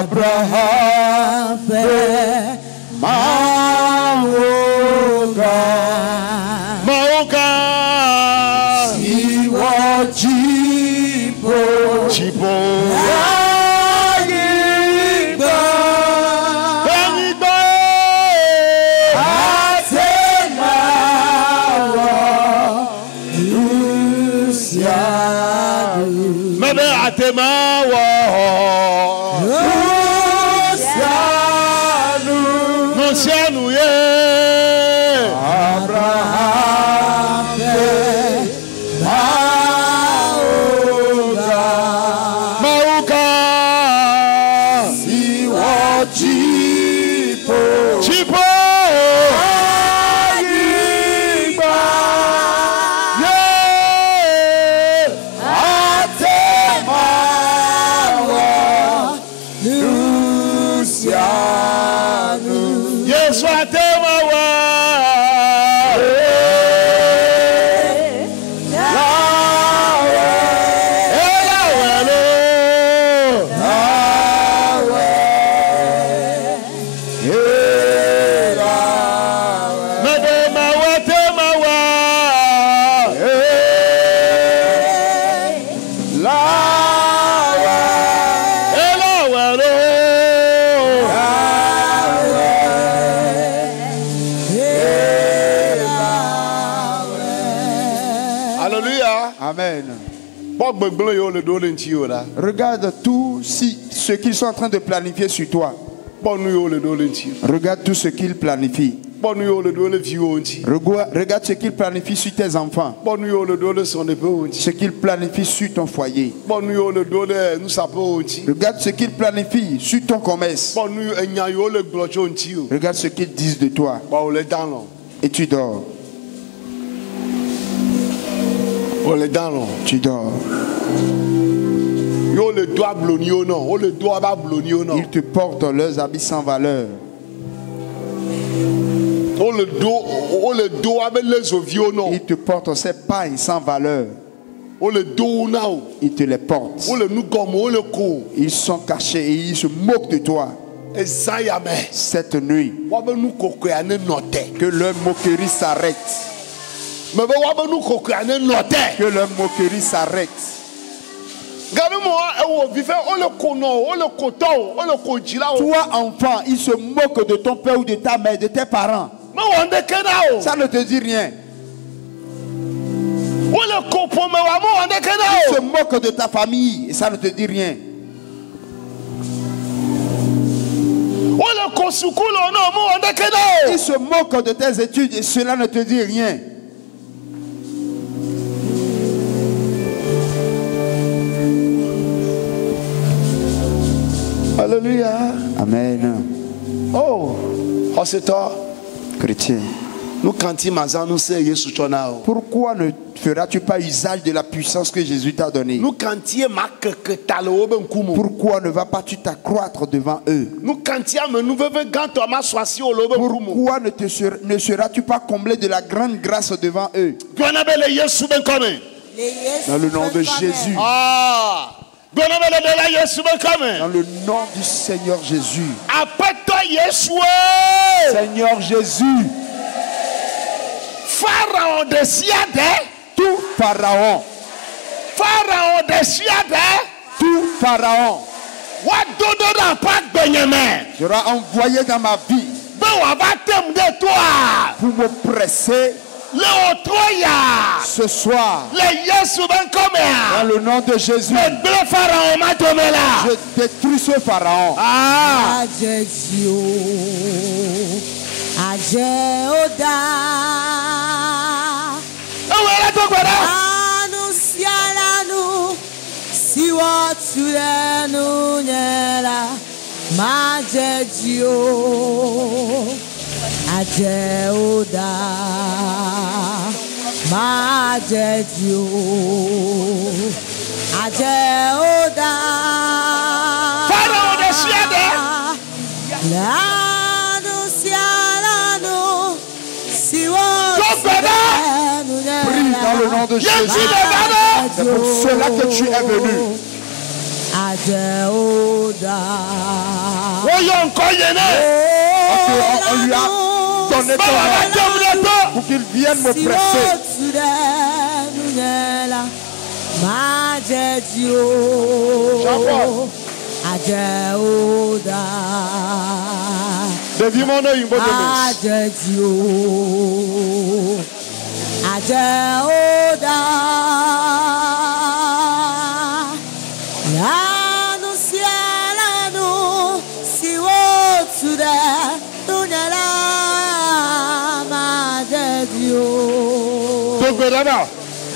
Abraham Atema wa Regarde tout ce qu'ils sont en train de planifier sur toi. Regarde tout ce qu'ils planifient. Regarde ce qu'ils planifient sur tes enfants. Ce qu'ils planifient sur ton foyer. Regarde ce qu'ils planifient sur ton commerce. Regarde ce qu'ils disent de toi. Et tu dors. Tu dors. Ils te portent leurs habits sans valeur. Ils te portent ces pailles sans valeur. Ils te les portent. Ils sont cachés et ils se moquent de toi. Cette nuit, que leur moquerie s'arrête. Que leur moquerie s'arrête. Toi, enfant, ils se moquent de ton père ou de ta mère, de tes parents. Ça ne te dit rien. Ils se moquent de ta famille et ça ne te dit rien. Ils se moquent de tes études et cela ne te dit rien. Alléluia. Amen. Oh, chrétien. Pourquoi ne feras-tu pas usage de la puissance que Jésus t'a donnée? Pourquoi ne vas pas tu t'accroître devant eux? Pourquoi ne seras-tu pas comblé de la grande grâce devant eux? Dans le nom de Jésus. Dans le nom du Seigneur Jésus. Seigneur Jésus. Pharaon tout Pharaon. Tout Pharaon sera envoyé dans ma vie pour me presser ce soir. Dans le nom de Jésus, je détruis ce Pharaon. Prie dans le nom de Jésus. C'est pour cela que tu es venu. On lui a donné parole pour qu'il vienne me presser.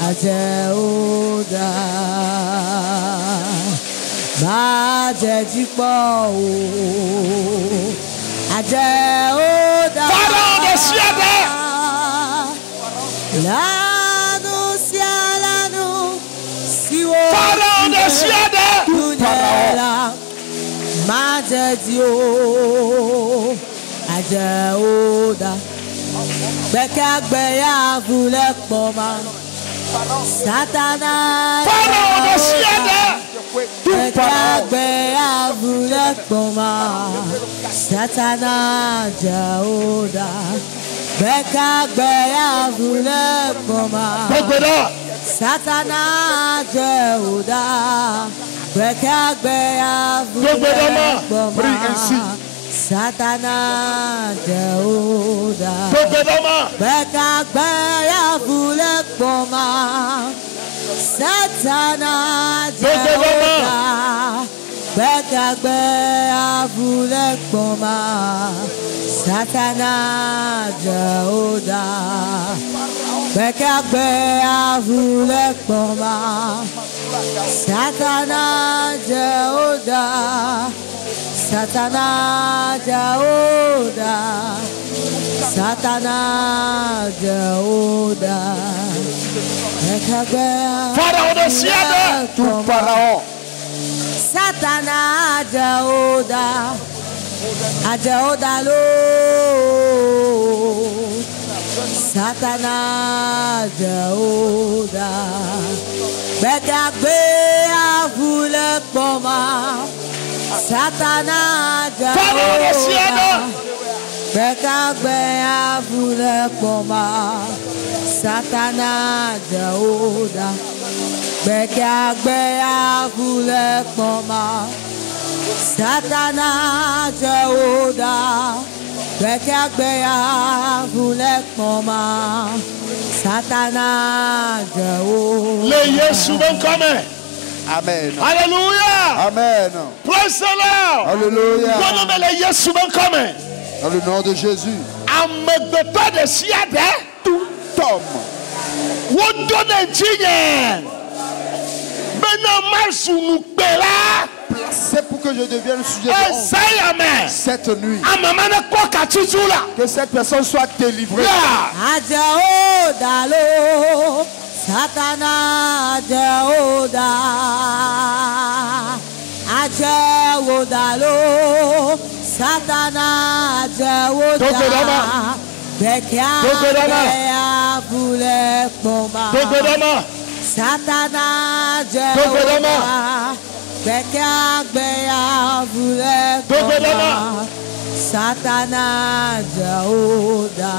Ajeoda Majejipo Ajeoda Lanu sialanu siwo Tunela Majedio Ajeoda Bekagbeya Vulekpoma Satana Bekagbeya Vulekpoma Satana Jaoda Bekagbeya Vulekpoma Satana Jaoda Bekagbeya Vulekpoma Satana Jaoda Bekagbeya Vulekpoma Satana Jaoda Bekagbeya Vulekpoma Satana Jaoda Bekagbeya Vulekpoma Satana Jaoda Satana Jaoda Satana Jaoda Pharaon de Siada, tout Pharaon. Satana Jaoda Jaoda lo Satana Jaoda Bekagbeya Vulekpoma Satana Jaoda Bekagbeya Vulekpoma Satana Jaoda Bekagbeya Vulekpoma Satana Jaoda Bekagbeya Vulekpoma Satana Jaoda. Le Yesu ben coming. Amen. Alléluia. Amen. Praise the Lord. Alléluia. Dans le nom de Jésus. Amegbetɔ de sia de tout homme. Wodo ne ntsinye. Bena marsu nukpela. C'est pour que je devienne sujet de honte. Cette nuit. Que cette personne soit délivrée. Jaoda lo Satana Jaoda Jaoda lo Satana Jaoda Bekagbeya Vulekpoma Satana Jaoda Bekagbeya Vulekpoma Satana Jaoda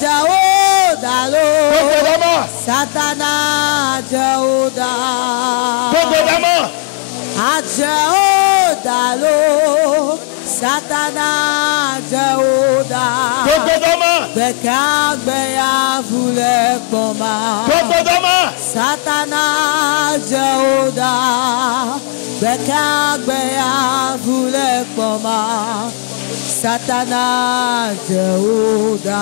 Jaoda lo Satana Jaoda Jaoda lo Satana Jaoda Bekagbeya Vulekpoma Satana Jaoda Bekagbeya Vulekpoma Satana Jaoda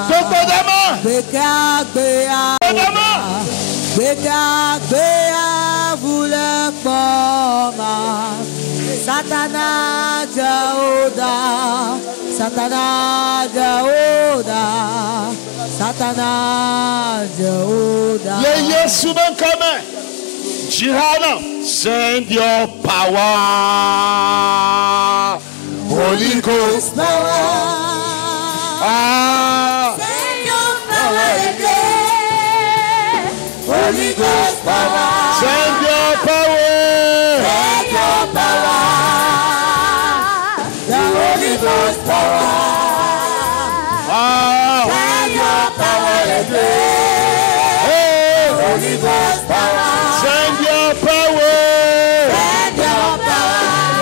Bekagbeya Vulekpoma Satana Jaoda Satana Jaoda Satana Jaoda. Le Yesu ben coming. Jihana, send your power. Holy Ghost power. Send your power again. Holy Ghost power. Send your power. Send your power. The Holy Ghost power. Send your power again. Holy Ghost power. Send your power. Send your power.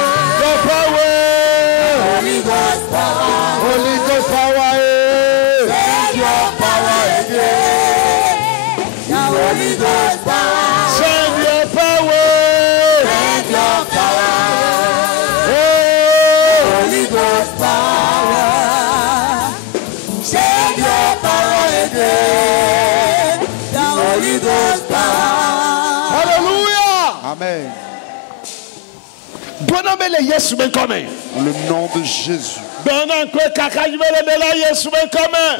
The power. Holy Ghost power. Holy Ghost power. Send your power again. The Holy Ghost power. Send your power. Send your power. Holy Ghost power. Send your power again. Amen. Dans Le nom de Jésus. Dans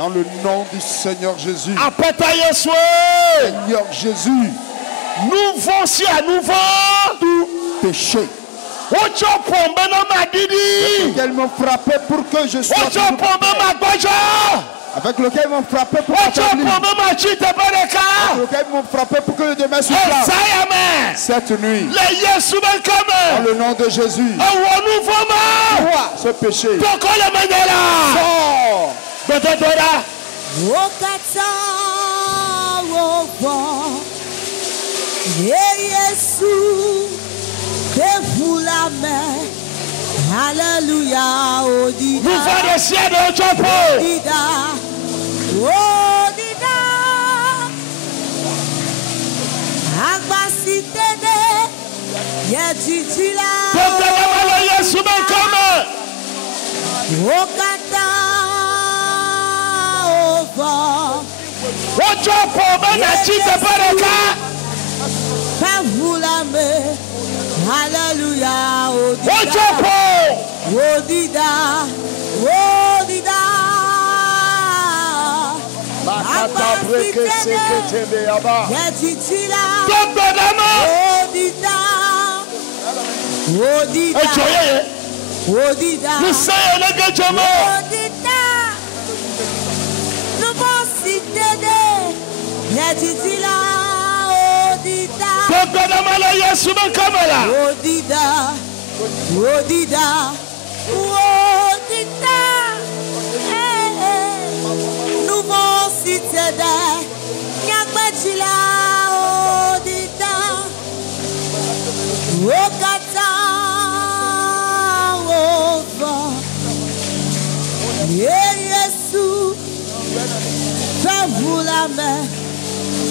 le nom du Seigneur Jésus. Seigneur Jésus. Nous voici à nouveau. Tout péché. Lequel m'ont frappé pour que je sois. Avec lequel ils m'ont frappé pour que je m'ont frappé pour que je demeure sur place. Cette nuit, dans le nom de Jésus, vois ce péché. Alléluia, Odida. Nous faisons le ciel de Ochopo. Odida, Odida. Agbasite de Yetitila. Tokelamalo Yesu Benkome. Okata Ova. Ochopo Benachite Baraka. Pavulame. Alléluia, Odida. Ochopo. Odida, Odida. Makata breke sekete beaba. Yetitila. Tokedama. Odida, Odida. Ejoye. Odida. Nous sayons le Gejamo. Odida. Nous citer de Yetitila. Odida. Tokedama Yesu Benkome la. Odida, Odida, Odida. Nouveau cité de Nyakbachila. Odida, Okata, Ova. Yesu, fais-vous la main.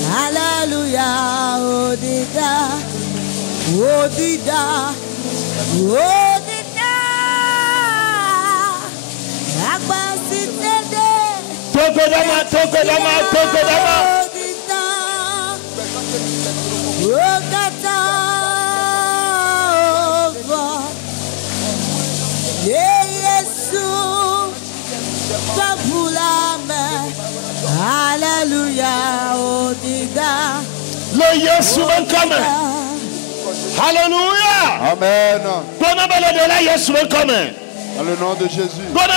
Alléluia, Odida, Odida, Odida. Agbasite de Tokedama. Odida, Okata Ova. Yesu, Kabulame. Alléluia, Odida. Le Yesu Benkome. Alléluia. Amen. Dans le nom de Jésus. Dans le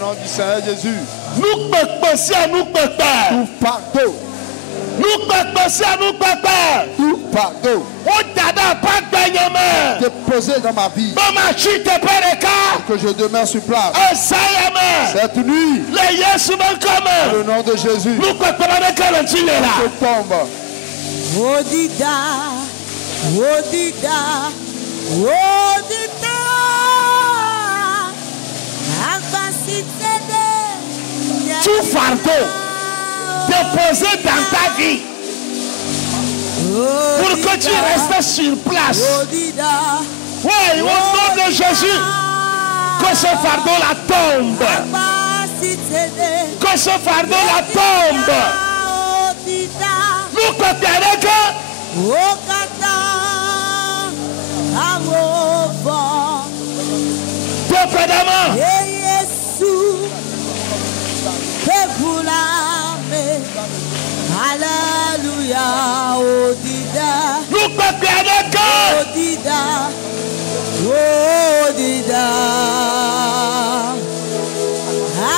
nom du Seigneur Jésus. Nous Tout partout. Tout partout. Déposé dans ma vie. Que je demeure sur place. Cette nuit. Dans le nom de Jésus. Je tombe. Odida, Odida, Odida. Agbasite de tout fardeau déposé dans ta vie pour que tu restes sur place. Odida. Oui, au nom de Jésus, que ce fardeau la tombe. Que ce fardeau la tombe. Nous préparons que Alléluia, Odida. Nous préparons que Odida, Odida.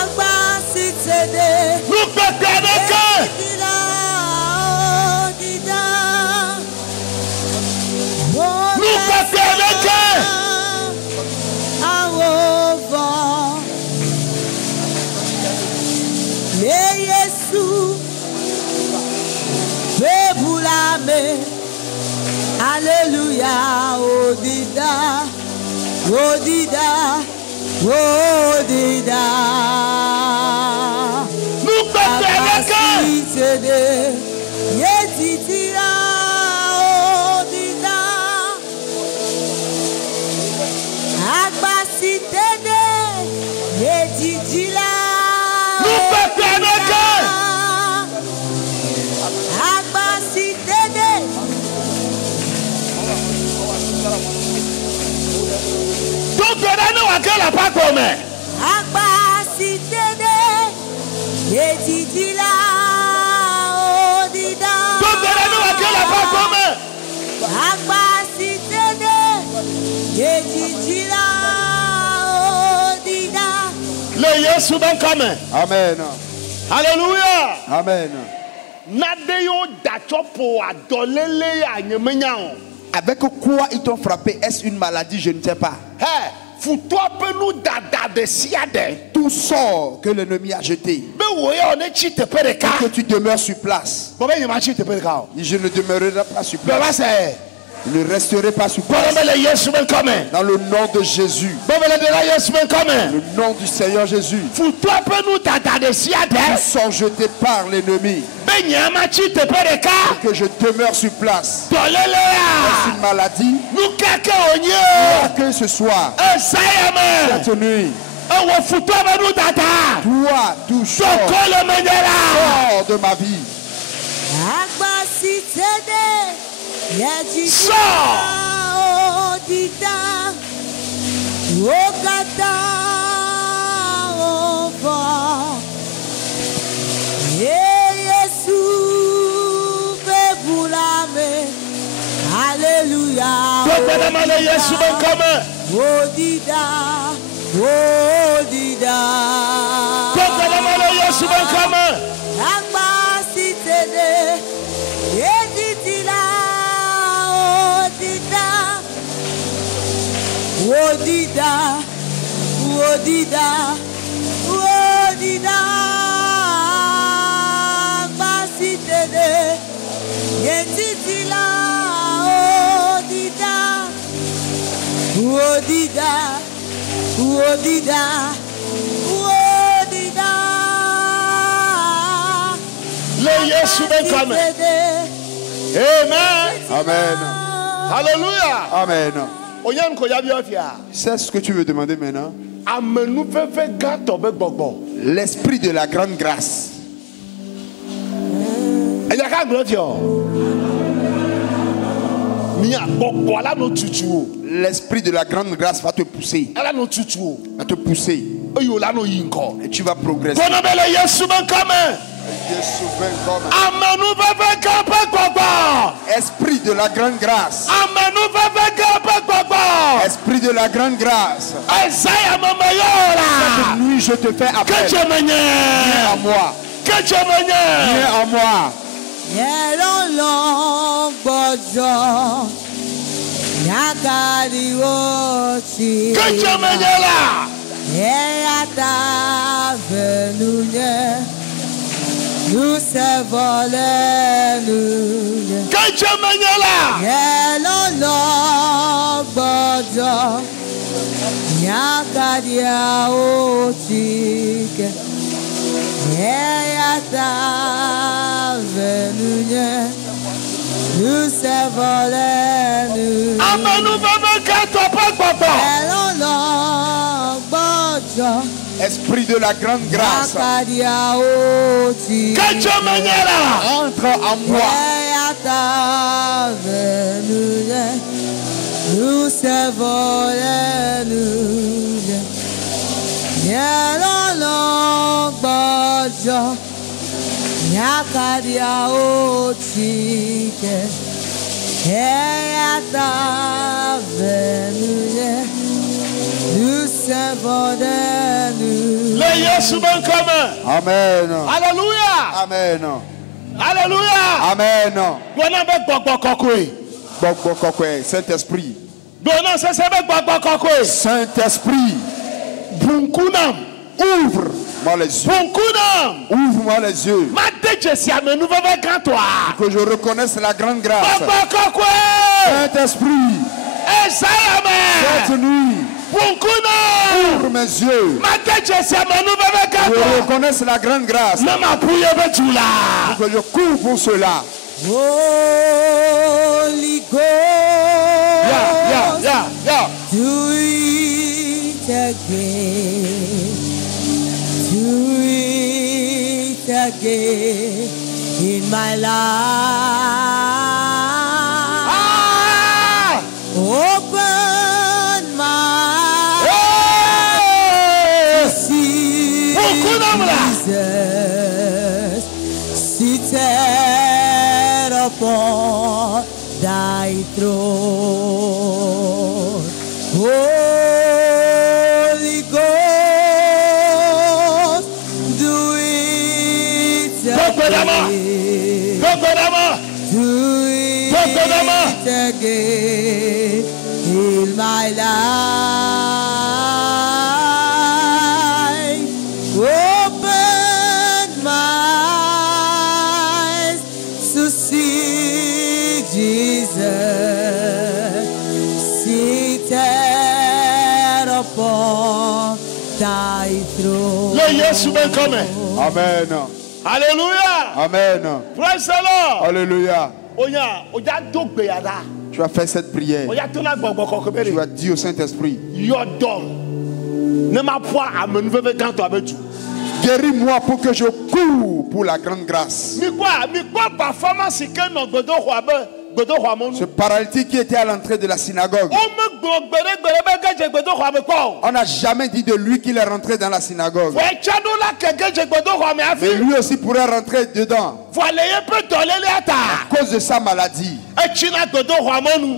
Agbasitede. nous préparons que Odida. nous préparons que Awovo. Le Yesu. Bebulame. Alléluia, Odida, Odida, Odida. nous préparons que Yetitila, Odida. Agbasitede, Yetitila. nous préparons que Agbasitede, que la pas comme. Agba sitede. Yetitila odida. Tout le monde que la pas comme. Agba sitede. Yetitila odida. Le Yesu ben comme. Amen. Alléluia. Amen. Nadeyo dachopo adolele ya nyemenya. Avec quoi ils t'ont frappé? Est-ce une maladie? Je ne sais pas. Hey, foutoir peut nous dada de siade. Tout sort que l'ennemi a jeté. Mais oui, on est chite pereka. Que tu demeures sur place. Bon ben il m'a chite pereka. Je ne demeurerai pas sur Mais là place. c'est. Je ne resterai pas sur Bon place. ben le Yesu ben comme. Dans le nom de Jésus. Bon ben le Yesu ben comme. Le nom du Seigneur Jésus. Foutoir peut nous dada de siade. Tout sort jeté par l'ennemi. Ben nyama chite pereka. Que je demeure sur place. Dolele Est-ce ya. une maladie? Nous keke onye. Que ce soit. Sayama. Cette nuit. On foutoir ben nous dada. Toi, tout sort. Sokole menyela. Sors de ma vie. Agba sitede. Yetitila odida. Okata ova. Yesu bebulame. Alléluia. Tout le monde le Yesu ben comme. Odida. Odida. Tout le monde le Yesu ben comme. Agba sitede. Yetitila odida. Odida. Odida. Odida. Agba sitede. Yetitila odida. Odida. Odida. Odida. Le Yesu ben comme. Amen. Amen. Alléluia. Amen. Onyan ko yabi ofia. C'est ce que tu veux demander maintenant. Amenu fefe gato be gbogbo. L'esprit de la grande grâce. Eya ka glofio. Mi agbogbo ala no tutu o. L'esprit de la grande grâce va te pousser. Ala no tutu o. Va te pousser. Oyo la no yinko. Et tu vas progresser. Kono be le Yesu ben comme. Amenu fefe gape gbogbo. Esprit de la grande grâce. Amenu fefe gape gbogbo. Esprit de la grande grâce. Isaiah mama yora. Nuit, je te fais appel. Que tu Viens menye. à moi. Que tu menye. Viens à moi. Yelolo gbọdọ yakari oti. Que tu menye la. Eyata venunye nusevolenu. Que tu menye la. Yelolo gbọdọ yakari oti. Eyata venunye nusevolenu. Amenu fefe gato pe gbogbo. Elolo gbọdọ. Esprit de la grande grâce. Yakaria oti. Que tu menye la. Entre en moi. Eyata venunye nusevolenu. Yelolo gbọdọ. Yakaria oti. Eyata venunye nusevolenu. Le Yesu ben comme. Amen. Alléluia. Amen. Alléluia. Amen. Dona be gbogbo kokwe. Saint-Esprit. Dona se be gbogbo kokwe. Saint-Esprit. Bunkunam. Ouvre-moi les yeux. Bunkunam. Ouvre-moi les yeux. Ma deje si amenu fefe gato a. Que je reconnaisse la grande grâce. Gbogbo kokwe. Saint-Esprit. Isaiah Cette me. nuit. Bunkunam. Ouvre mes yeux. Ma deje si amenu fefe Que gato. je reconnaisse la grande grâce. Na ma puye betula. Que je cours pour cela. Holy Ghost, Yeah. do it again, do it again in my life. Ah! Open my eyes. Jesus, seated upon thy throne. Holy Ghost, do it again. Do it again in my life. Open my eyes to see Jesus seated upon thy throne. Le Yesu ben coming. Amen. Alléluia. Amen. Praise the Lord. Alléluia. Oya dogbe yada. Tu as fait cette prière. Oya tona gbogbo kokobere. Tu as dit au Saint-Esprit, Yodom. Ne ma poa amenuveve ganto abetu. guéris-moi pour que je cours pour la grande grâce. Mi kwa performance ke no gbedo ho abe. Ce paralytique qui était à l'entrée de la synagogue, on n'a jamais dit de lui qu'il est rentré dans la synagogue. Mais lui aussi pourrait rentrer dedans. À cause de sa maladie,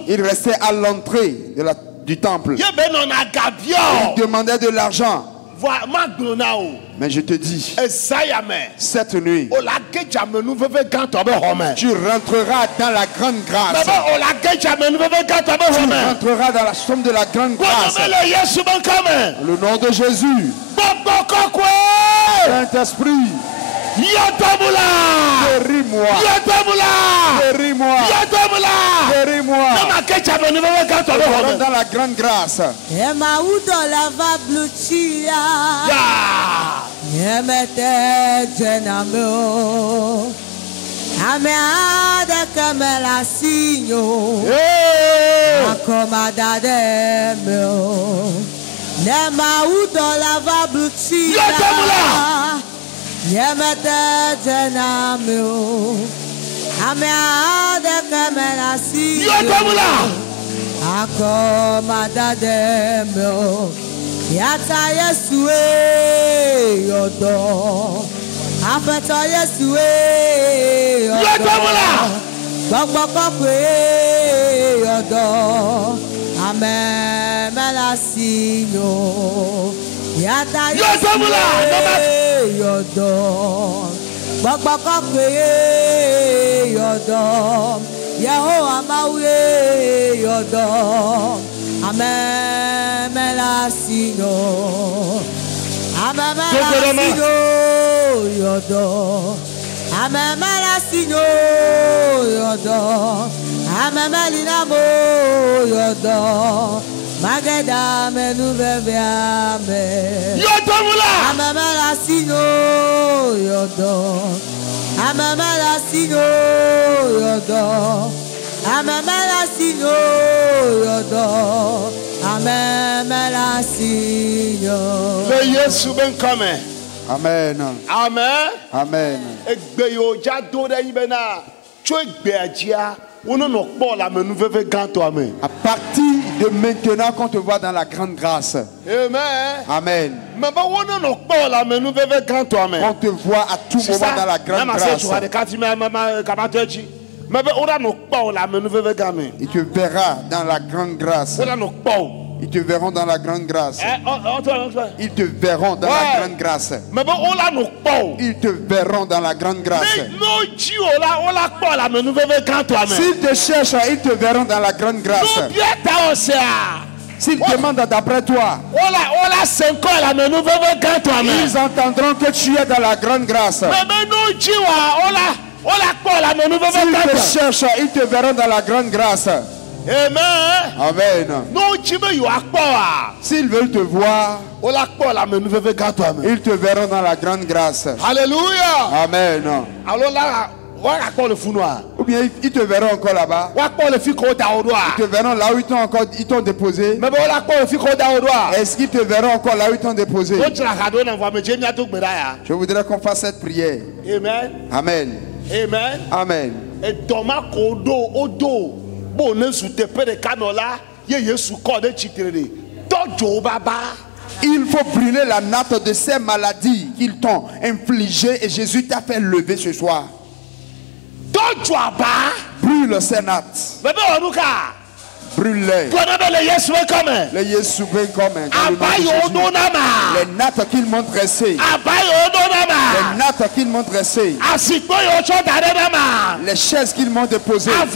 il restait à l'entrée du temple. Il demandait de l'argent. Mais je te dis, cette nuit, tu rentreras dans la grande grâce. Tu rentreras dans la somme de la grande grâce. Le nom de Jésus. Saint-Esprit, guéris-moi. Guéris-moi. Guéris-moi. Rentre dans la grande grâce. Yata Yesue yodo, afeto Yesue yodo, gbogbo yodo, amen melasinyo. Yata Yesue yodo, gbogbo yodo, Yehowa mawe yodo, amen melasinyo. Amen melasinyo yodo, amen melasinyo yodo, amen melinamo yodo, mageda menuveve amen. Amen melasinyo yodo, amen melasinyo yodo, amen melasinyo yodo, amen melasinyo. Le Yesu ben coming. Amen. Amen. Amen. Egbe yo jado de ibena. Cho egbe ajia. On no po la menuveve ganto amen. À partir de maintenant qu'on te voit dans la grande grâce. Amen. Amen. Mais ba on no po la menuveve ganto amen. On te voit à tout moment dans la grande grâce. Il te verra dans la grande grâce. Ils te verront dans la grande grâce. Ils te verront dans la grande grâce. Ils te verront dans la grande grâce. S'ils te cherchent, ils te verront dans la grande grâce. S'ils demandent d'après toi, ils entendront que tu es dans la grande grâce. S'ils te cherchent, ils te verront dans la grande grâce. Amen. Amen. S'ils veulent te voir, ils te verront dans la grande grâce. Alléluia. Amen. Ou bien ils te verront encore là-bas. Ils te verront là où ils t'ont déposé. Est-ce qu'ils te verront encore là où ils t'ont déposé? Je voudrais qu'on fasse cette prière. Amen. Amen. Amen. Amen. Et Thomas Kodo Odo Bonesu Tepere Kanola Ye Yesu Kode Chitrede Tojo Baba Il faut brûler la natte de ces maladies qu'ils t'ont infligées et Jésus t'a fait lever ce soir. Brûle ces nattes. Brûle-les. Les Yesu ben commun. Les nattes qu'ils m'ont dressées. Les nattes qu'ils m'ont dressées. Les chaises qu'ils m'ont déposées. Les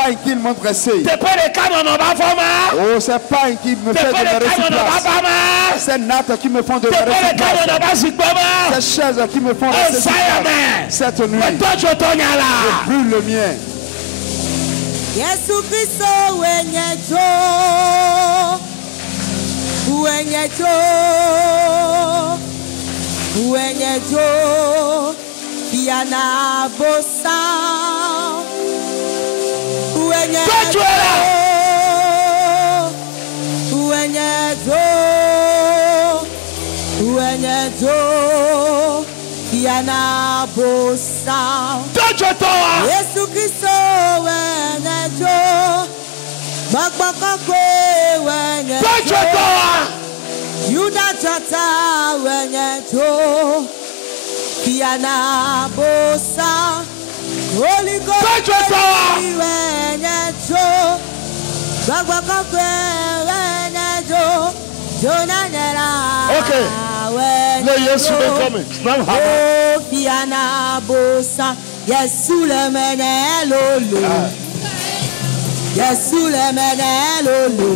pailles qu'ils m'ont dressées. Oh, ces pailles qui me font demeurer sur place. Ces nattes qui me font demeurer sur place. Ces chaises qui me font rester sur place. Cette nuit, je brûle le mien. Yesu Kristo wenyejo Kiana bosa wenyejo Kiana bosa Yesu Kristo wenyejo Bakbakakwe wenyejo Yuda chata wenyejo Kiana bosa Holy Ghost wenyejo Bakbakakwe wenyejo Jonanera Okay. Le Yesu be coming. Now oh, Fiana bosa Yesu le menelolo Yesu le menelolo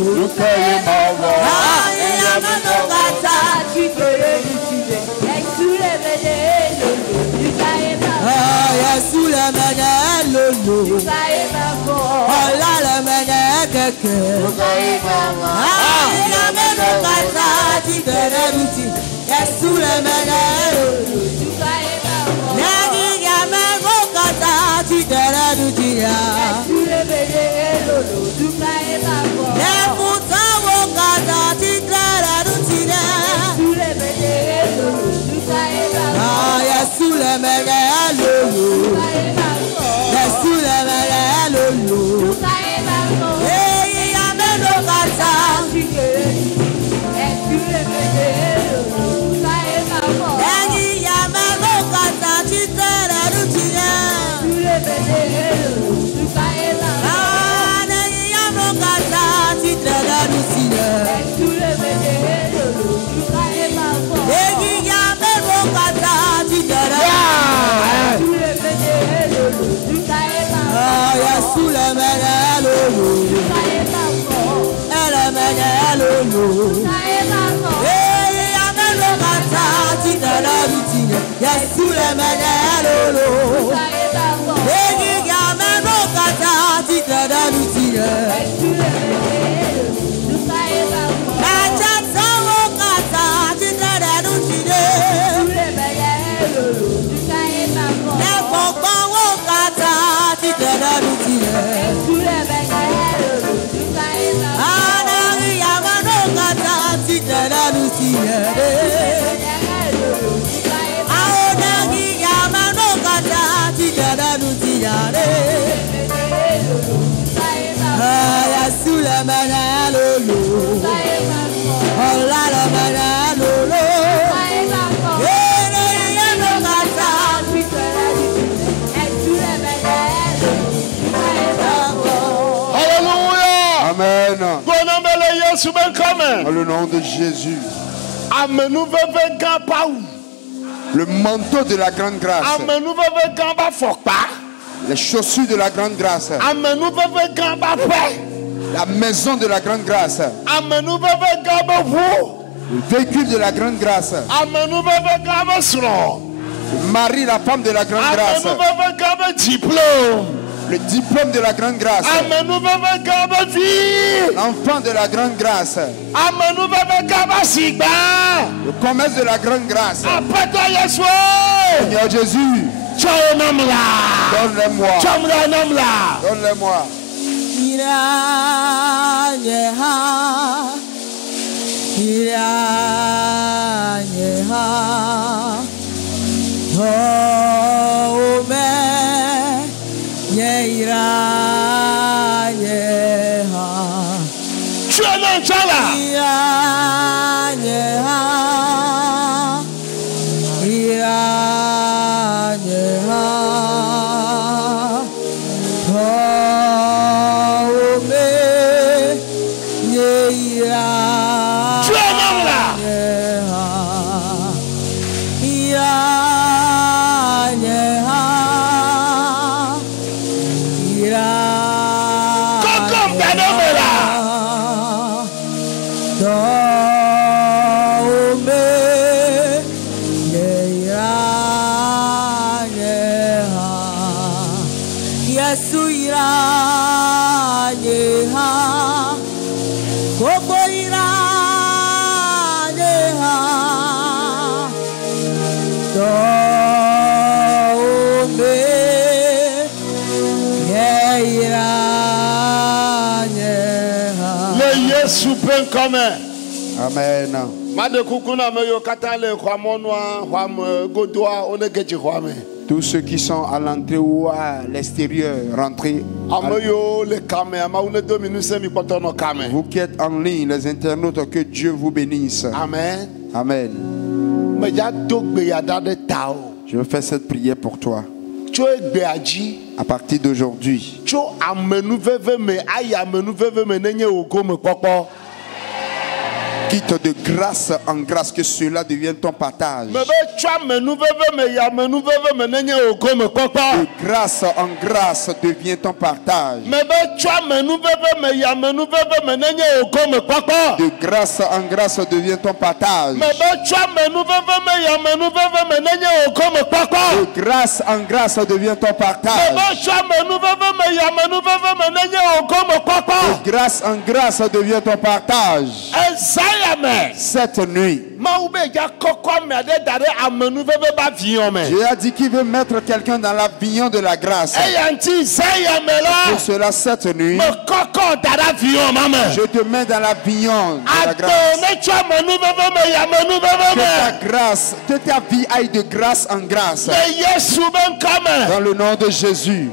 Yesu le menelolo Ola le menekeke Yesu le menelolo Nagi yamego kata ti dere dutia Nefuta wo kata ti dere dutia Yesu le menelolo Yesu le menelolo Hey yamego kata Yesu le menelolo Egi yameno kata ti dada lutie Aja sawo kata ti dada lutie Nefokwa wo kata ti dada lutie Anari yameno kata ti dada lutie Yesu le menelolo Ola le menelolo Hallelujah. Amen. Dans le nom de Jésus. Le manteau de la grande grâce. Les chaussures de la grande grâce. La maison de la grande grâce. Le véhicule de la grande grâce. Marie, la femme de la grande grâce. Le diplôme de la grande grâce. L'enfant de la grande grâce. Le commerce de la grande grâce. Seigneur Jésus. Donne-les-moi. Donne-les-moi. Tu es Yesu ben comme. Amen. Tous ceux qui sont à l'entrée ou à l'extérieur, rentrez. Vous qui êtes en ligne, les internautes, que Dieu vous bénisse. Amen. Amen. Je fais cette prière pour toi. À partir d'aujourd'hui, quitte de grâce en grâce, que cela devienne ton partage. De grâce en grâce devient ton partage. De grâce en grâce devient ton partage. De grâce en grâce devient ton partage. De grâce en grâce devient ton partage. Cette nuit, Dieu a dit qu'il veut mettre quelqu'un dans l'avion de la grâce. Pour cela, cette nuit, je te mets dans l'avion de la grâce. Que ta grâce, que ta vie aille de grâce en grâce. Dans le nom de Jésus.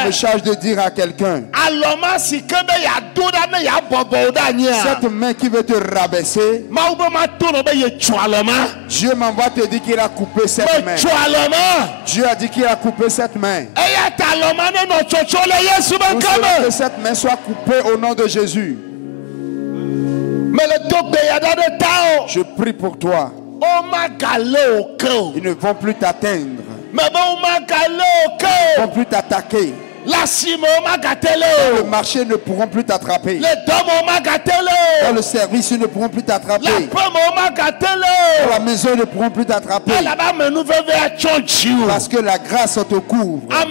Je me charge de dire à quelqu'un, cette main qui veut te rabaisser, Dieu m'envoie te dire qu'il a coupé cette main. Dieu a dit qu'il a coupé cette main. Que cette main soit coupée au nom de Jésus. Je prie pour toi. Ils ne vont plus t'atteindre. Ils ne vont plus t'attaquer. Dans le marché, ne pourront plus t'attraper. Dans le service, ils ne pourront plus t'attraper. Dans la maison, ils ne pourront plus t'attraper. Parce que la grâce te couvre. La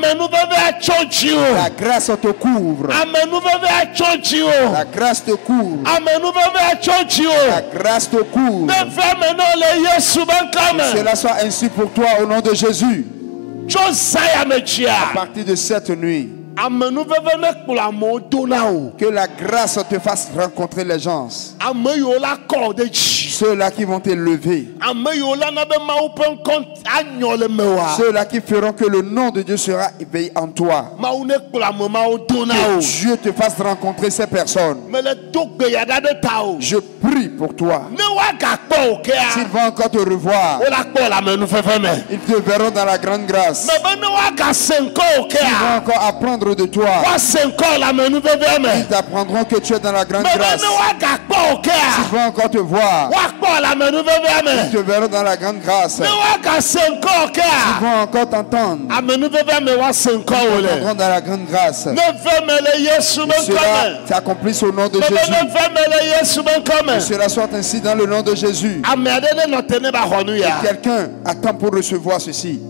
grâce te couvre. La grâce te couvre. La grâce te couvre. Que cela soit ainsi pour toi au nom de Jésus. À partir de cette nuit, que la grâce te fasse rencontrer les gens. Ceux-là qui vont t'élever. Ceux-là qui feront que le nom de Dieu sera éveillé en toi. Que Dieu te fasse rencontrer ces personnes. Je prie pour toi. S'ils vont encore te revoir, ils te verront dans la grande grâce. Ils vont encore apprendre de toi. Ils t'apprendront que tu es dans la grande grâce. S'ils vont encore te voir, ils te verront dans la grande grâce. S'ils vont encore t'entendre, ils t'entendront dans la grande grâce. Que cela s'accomplisse au nom de Jésus. Que cela soit ainsi dans le nom de Jésus. Quelqu'un attend pour recevoir ceci.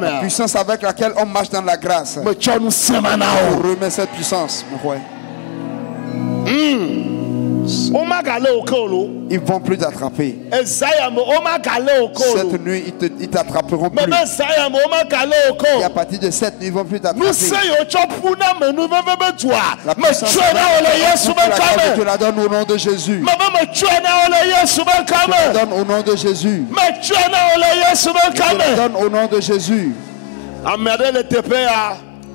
La puissance avec laquelle on marche dans la grâce. On remet cette puissance, mon frère. Ils ne vont plus t'attraper. Cette nuit, ils t'attraperont plus. Et à partir de cette nuit, ils ne vont plus t'attraper. La puissance, je te la donne au nom de Jésus. Je te la donne au nom de Jésus. Je te la donne au nom de Jésus.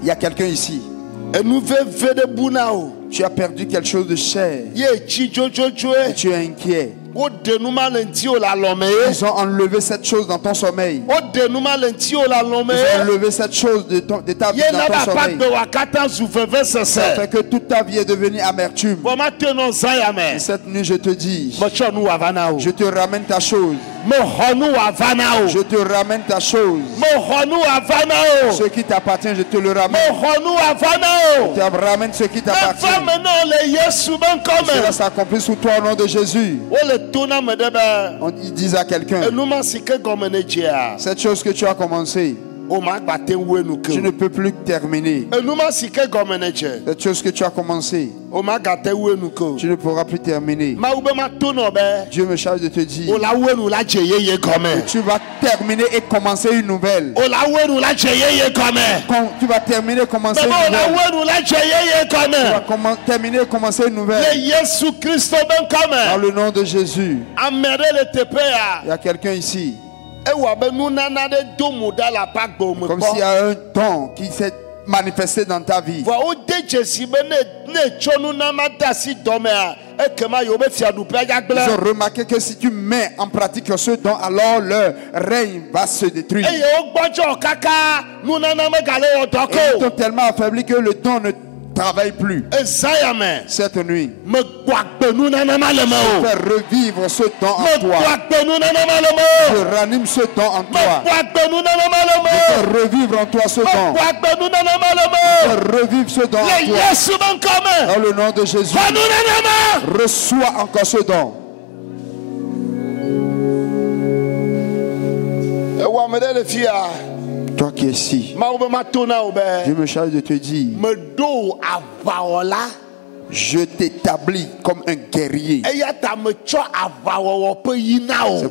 Il y a quelqu'un ici. Tu as perdu quelque chose de cher. Et tu es inquiet. Ils ont enlevé cette chose dans ton sommeil. Ils ont enlevé cette chose de ta vie dans ton sommeil. Ça fait que toute ta vie est devenue amertume. Et cette nuit, je te dis, je te ramène ta chose. Je te ramène ta chose. Ce qui t'appartient, je te le ramène. Je te ramène ce qui t'appartient. Que cela s'accomplit sous toi au nom de Jésus. Ils disent à quelqu'un, cette chose que tu as commencé, Je ne peux plus terminer. Cette chose que tu as commencé, tu ne pourras plus terminer. Dieu me charge de te dire que tu vas terminer et commencer une nouvelle. Tu vas terminer et commencer une nouvelle. Tu vas terminer et commencer une nouvelle. Dans le nom de Jésus. Il y a quelqu'un ici. Comme s'il y a un don qui s'est manifesté dans ta vie. Ils ont remarqué que si tu mets en pratique ce don, alors leur règne va se détruire. Et ils sont tellement affaiblis que le don ne travaille plus. Cette nuit, je fais revivre ce don en toi. Je ranime ce don en toi. Je fais revivre en toi ce don. Je fais revivre ce don en toi. Dans le nom de Jésus, reçois encore ce don. Toi qui es ici, je me charge de te dire, je t'établis comme un guerrier. C'est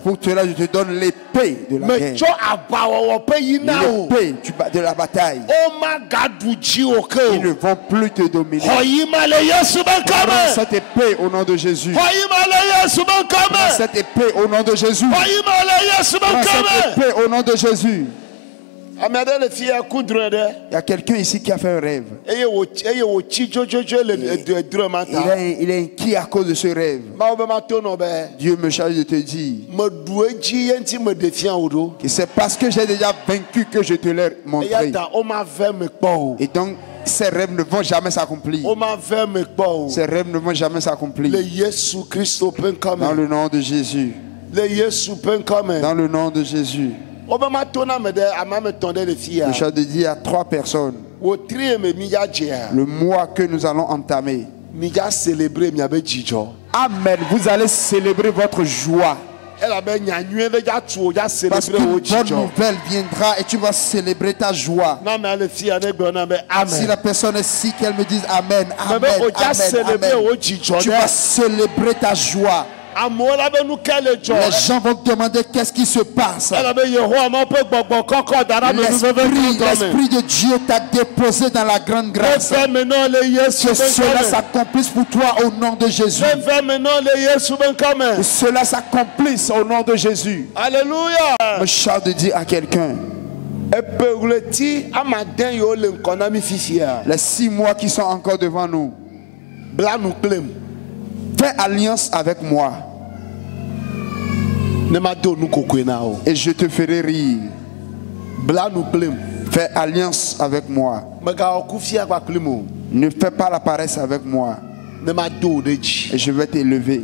pour cela que je te donne l'épée de la guerre. L'épée de la bataille. Ils ne vont plus te dominer. Prends cette épée au nom de Jésus. Prends cette épée au nom de Jésus. Prends cette épée au nom de Jésus. Il y a quelqu'un ici qui a fait un rêve. Il est inquiet à cause de ce rêve. Dieu me charge de te dire que c'est parce que j'ai déjà vaincu que je te l'ai montré. Et donc ces rêves ne vont jamais s'accomplir. Ces rêves ne vont jamais s'accomplir. Dans le nom de Jésus. Dans le nom de Jésus. Je charge de dire à 3 personnes, le mois que nous allons entamer, Amen, vous allez célébrer votre joie. Parce qu'une bonne nouvelle viendra et tu vas célébrer ta joie. Si la personne est ici, qu'elle me dise Amen, Amen, Amen, Amen. Tu vas célébrer ta joie. Les gens vont te demander qu'est-ce qui se passe. L'Esprit de Dieu t'a déposé dans la grande grâce. Que cela s'accomplisse pour toi au nom de Jésus. Que cela s'accomplisse au nom de Jésus. Alléluia. Je charge de dire à quelqu'un, les 6 mois qui sont encore devant nous, fais alliance avec moi et je te ferai rire. Fais alliance avec moi. Ne fais pas la paresse avec moi et je vais t'élever.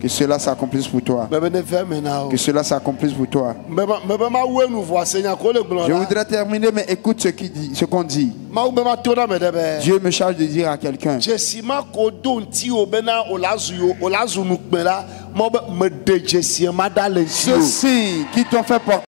Que cela s'accomplisse pour toi. Que cela s'accomplisse pour toi. Je voudrais terminer, mais écoute ce qu'on dit. Dieu me charge de dire à quelqu'un, ceux-ci qui t'ont fait porter